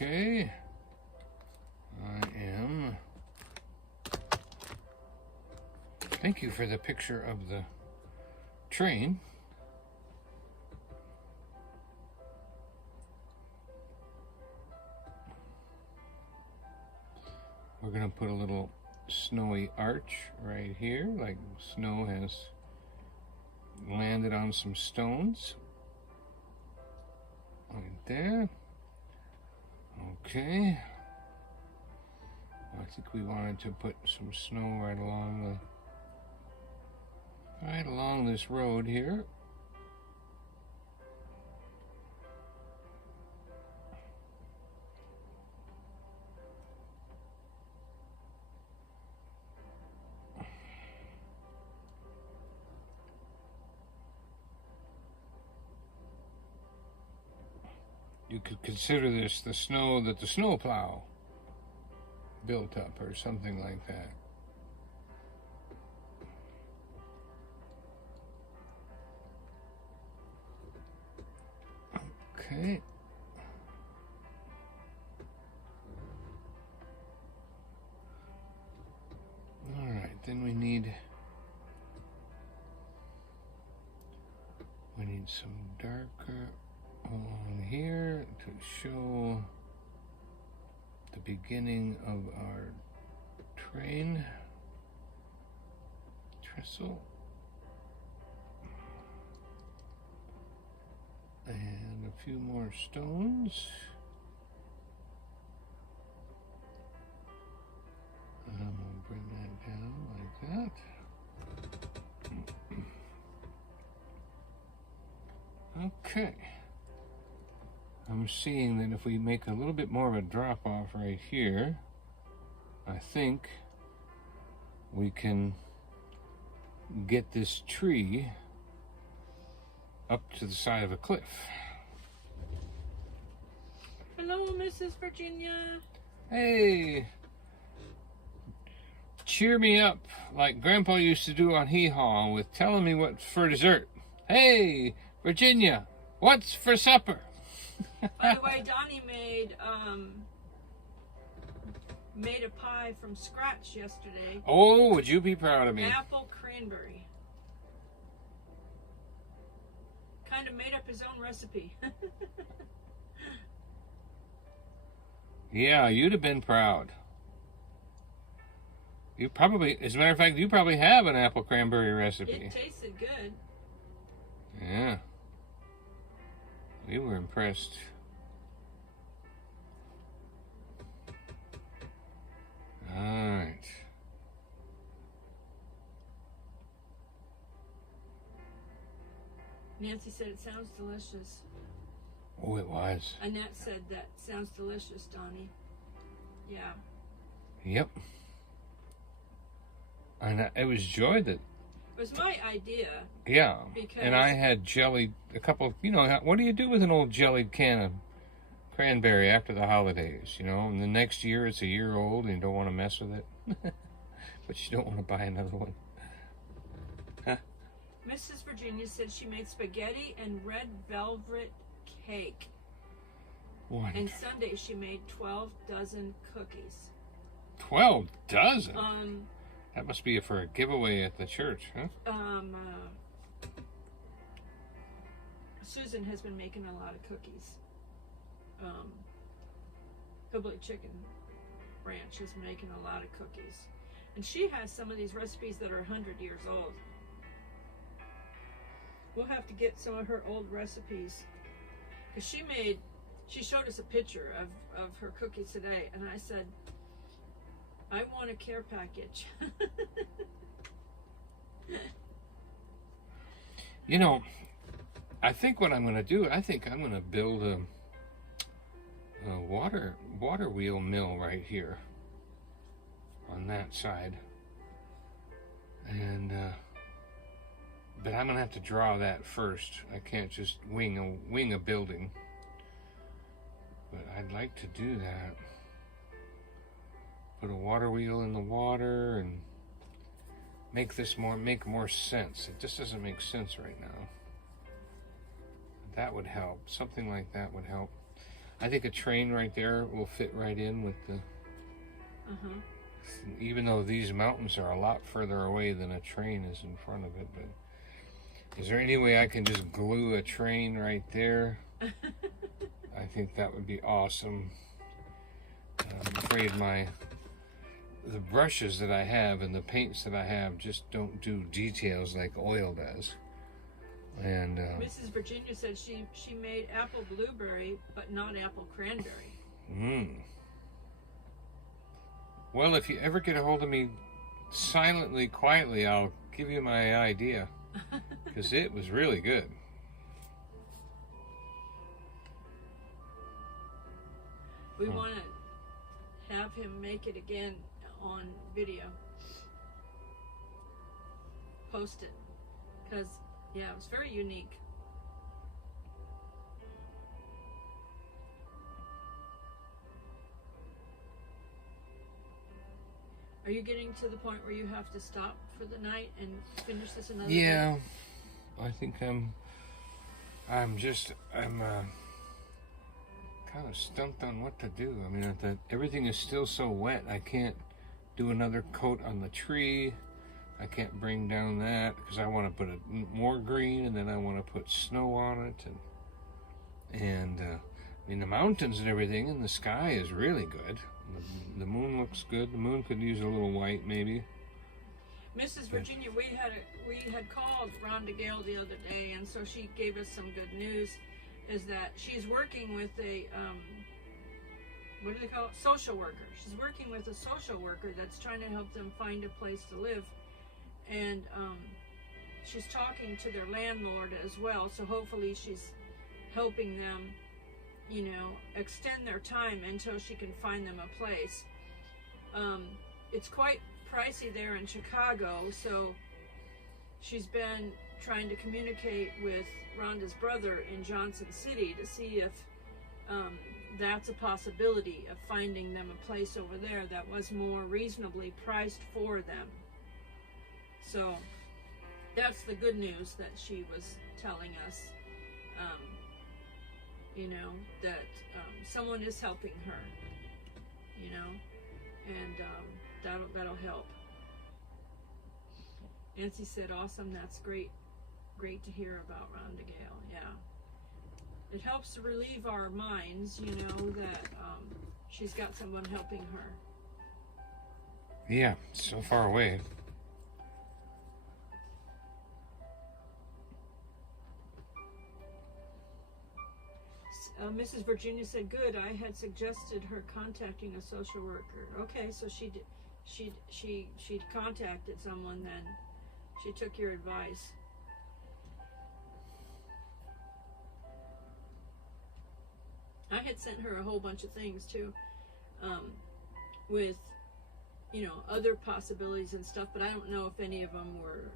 Okay, I am. Thank you for the picture of the train. We're gonna put a little snowy arch right here, like snow has landed on some stones. Right there. Okay. I think we wanted to put some snow right along this road here. You could consider this the snow that the snowplow built up or something like that. Okay. All right, then we need some darker along here to show the beginning of our train trestle. And a few more stones. And we'll bring that down like that. Okay. I'm seeing that if we make a little bit more of a drop off right here, I think we can get this tree up to the side of a cliff. Hello, Mrs. Virginia. Hey, cheer me up like Grandpa used to do on Hee Haw with telling me what's for dessert. Hey, Virginia, what's for supper? By the way, Donnie made a pie from scratch yesterday. Oh, would you be proud of me? Apple cranberry. Kind of made up his own recipe. Yeah, you'd have been proud. You probably, as a matter of fact, you probably have an apple cranberry recipe. It tasted good. Yeah. We were impressed. All right. Nancy said it sounds delicious. Oh, it was. Annette said that sounds delicious, Donnie. Yeah. Yep. And it was Joy that. It was my idea. Yeah. Because and I had jellied a couple. You know, what do you do with an old jellied can of cranberry after the holidays? You know, and the next year it's a year old and you don't want to mess with it, but you don't want to buy another one. Huh? Mrs. Virginia said she made spaghetti and red velvet cake. What? And Sunday she made 12 dozen cookies. 12 dozen? That must be for a giveaway at the church, huh? Susan has been making a lot of cookies. Hillbilly Chicken Ranch is making a lot of cookies. And she has some of these recipes that are 100 years old. We'll have to get some of her old recipes. Because she showed us a picture of her cookies today. And I said, I want a care package. You know, I think what I'm going to do, I think I'm going to build a water wheel mill right here on that side. And, but I'm going to have to draw that first. I can't just wing a building. But I'd like to do that. Put a water wheel in the water and make more sense. It just doesn't make sense right now. That would help. Something like that would help. I think a train right there will fit right in with the... Even though these mountains are a lot further away than a train is in front of it, but is there any way I can just glue a train right there? I think that would be awesome. I'm afraid the brushes that I have and the paints that I have just don't do details like oil does. And Mrs. Virginia said she made apple blueberry, but not apple cranberry. Well, if you ever get a hold of me silently, quietly, I'll give you my idea, because it was really good. We want to have him make it again on video. Post it, because yeah, it was very unique. Are you getting to the point where you have to stop for the night and finish this another day? Yeah, I think I'm kind of stumped on what to do. I mean, everything is still so wet. I can't do another coat on the tree. I can't bring down that because I want to put more green, and then I want to put snow on it, and I mean, the mountains and everything, and the sky is really good. The moon looks good. The moon could use a little white, maybe. Mrs. Virginia, we had called Rhonda Gale the other day, and so she gave us some good news. Is that she's working with a what do they call it? Social worker. She's working with a social worker that's trying to help them find a place to live. And she's talking to their landlord as well, so hopefully she's helping them, you know, extend their time until she can find them a place. It's quite pricey there in Chicago, so she's been trying to communicate with Rhonda's brother in Johnson City to see if that's a possibility of finding them a place over there that was more reasonably priced for them. So that's the good news that she was telling us, you know, that someone is helping her, you know, and that'll help. Nancy said, awesome, that's great to hear about Rhonda Gale. Yeah. It helps to relieve our minds, you know, that she's got someone helping her. Yeah, so far away. Mrs. Virginia said, good, I had suggested her contacting a social worker. Okay, so she contacted someone then. She took your advice. I had sent her a whole bunch of things too, with, you know, other possibilities and stuff, but I don't know if any of them were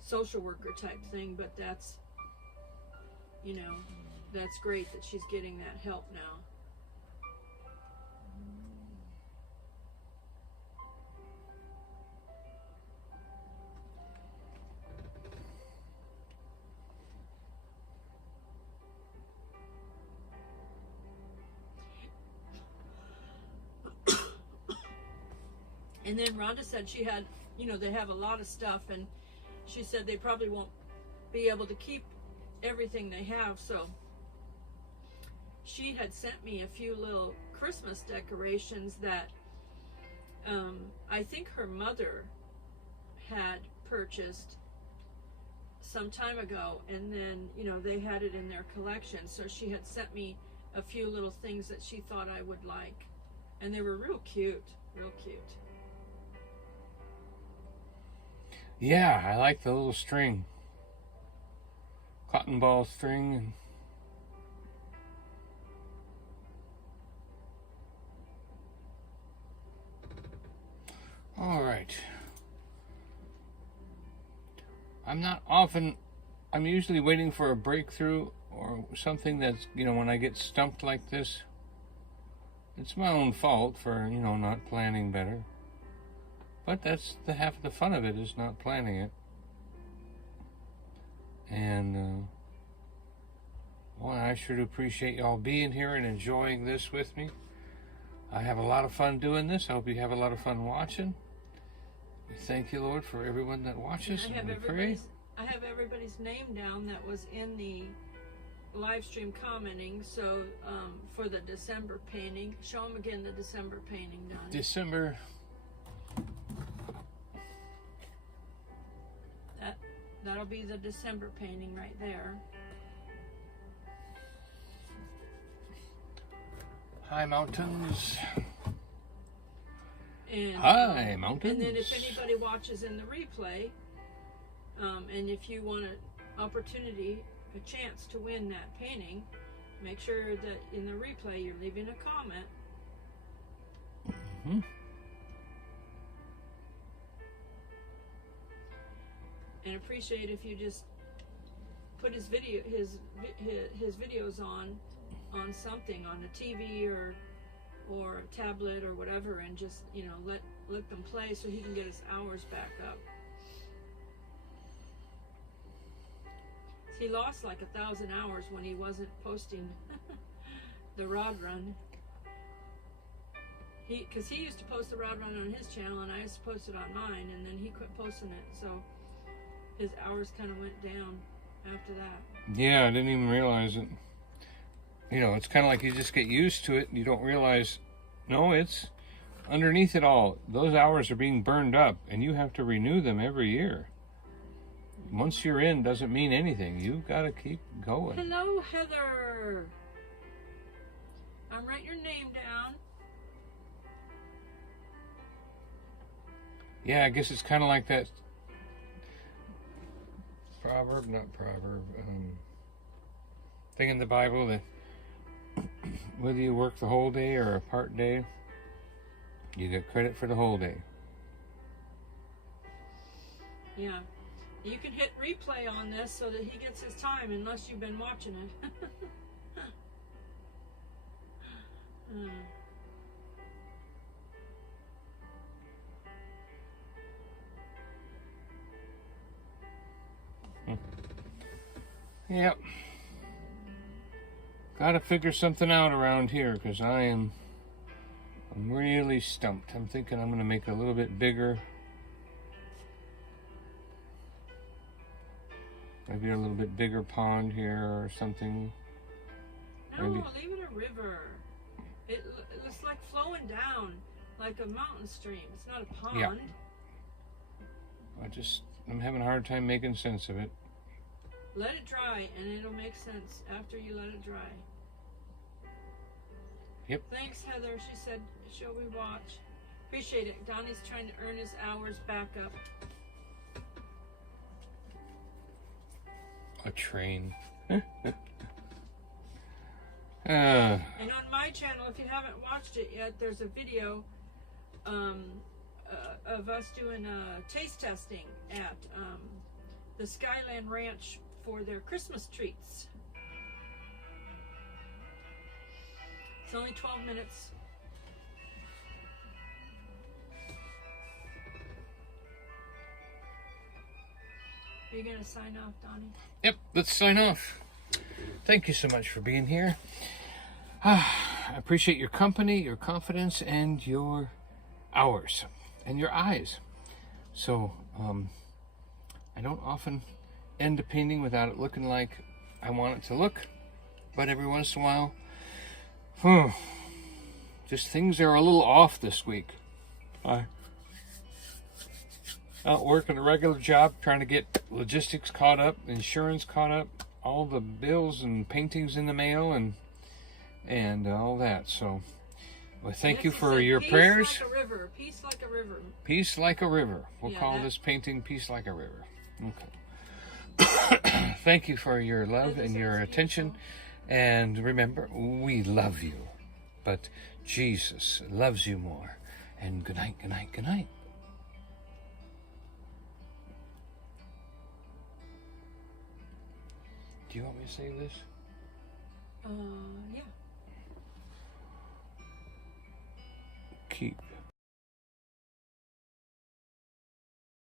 social worker type thing, but that's, you know, that's great that she's getting that help now. And then Rhonda said she had, you know, they have a lot of stuff, and she said they probably won't be able to keep everything they have, so she had sent me a few little Christmas decorations that I think her mother had purchased some time ago, and then, you know, they had it in their collection, so she had sent me a few little things that she thought I would like, and they were real cute. Yeah, I like the little string. Cotton ball string. All right. I'm usually waiting for a breakthrough or something that's, you know, when I get stumped like this, it's my own fault for, you know, not planning better. But that's the half of the fun of it, is not planning it. And, well, I sure do appreciate y'all being here and enjoying this with me. I have a lot of fun doing this. I hope you have a lot of fun watching. We thank you, Lord, for everyone that watches, and we pray. I have everybody's name down that was in the live stream commenting, so for the December painting, show them again the December painting done. December. That'll be the December painting right there. High mountains. And, High mountains. And then if anybody watches in the replay, and if you want an opportunity, a chance to win that painting, make sure that in the replay you're leaving a comment. Mm-hmm. And appreciate if you just put his videos on something, on a TV or a tablet or whatever, and just, you know, let them play so he can get his hours back up. He lost like 1,000 hours when he wasn't posting the rod run. Because he used to post the rod run on his channel, and I used to post it on mine, and then he quit posting it, so his hours kind of went down after that. Yeah, I didn't even realize it. You know, it's kind of like you just get used to it, and you don't realize, no, it's underneath it all. Those hours are being burned up, and you have to renew them every year. Once you're in, doesn't mean anything. You've got to keep going. Hello, Heather. I'm writing your name down. Yeah, I guess it's kind of like that thing in the Bible that whether you work the whole day or a part day, you get credit for the whole day. Yeah. You can hit replay on this so that he gets his time unless you've been watching it. Yep. Gotta figure something out around here because I'm really stumped. I'm thinking I'm gonna make it a little bit bigger. Maybe a little bit bigger pond here or something. No, Maybe. leave it a river. It's like flowing down like a mountain stream. It's not a pond. Yeah. I'm having a hard time making sense of it. Let it dry, and it'll make sense after you let it dry. Yep. Thanks, Heather. She said, shall we watch? Appreciate it. Donnie's trying to earn his hours back up. A train. And on my channel, if you haven't watched it yet, there's a video of us doing taste testing at the Skyland Ranch for their Christmas treats. It's only 12 minutes. Are you going to sign off, Donnie? Yep, let's sign off. Thank you so much for being here. I appreciate your company, your confidence, and your hours, and your eyes. So, I don't often end a painting without it looking like I want it to look, but every once in a while, just things are a little off this week. Out working a regular job, trying to get logistics caught up, insurance caught up, all the bills and paintings in the mail, and all that. So, well, thank you for your prayers. Peace like a river. Peace like a river. Peace like a river. We'll call this painting Peace Like a River. Okay. Thank you for your love and your attention. And remember, we love you, but Jesus loves you more. And good night, good night, good night. Do you want me to say this? Yeah. Keep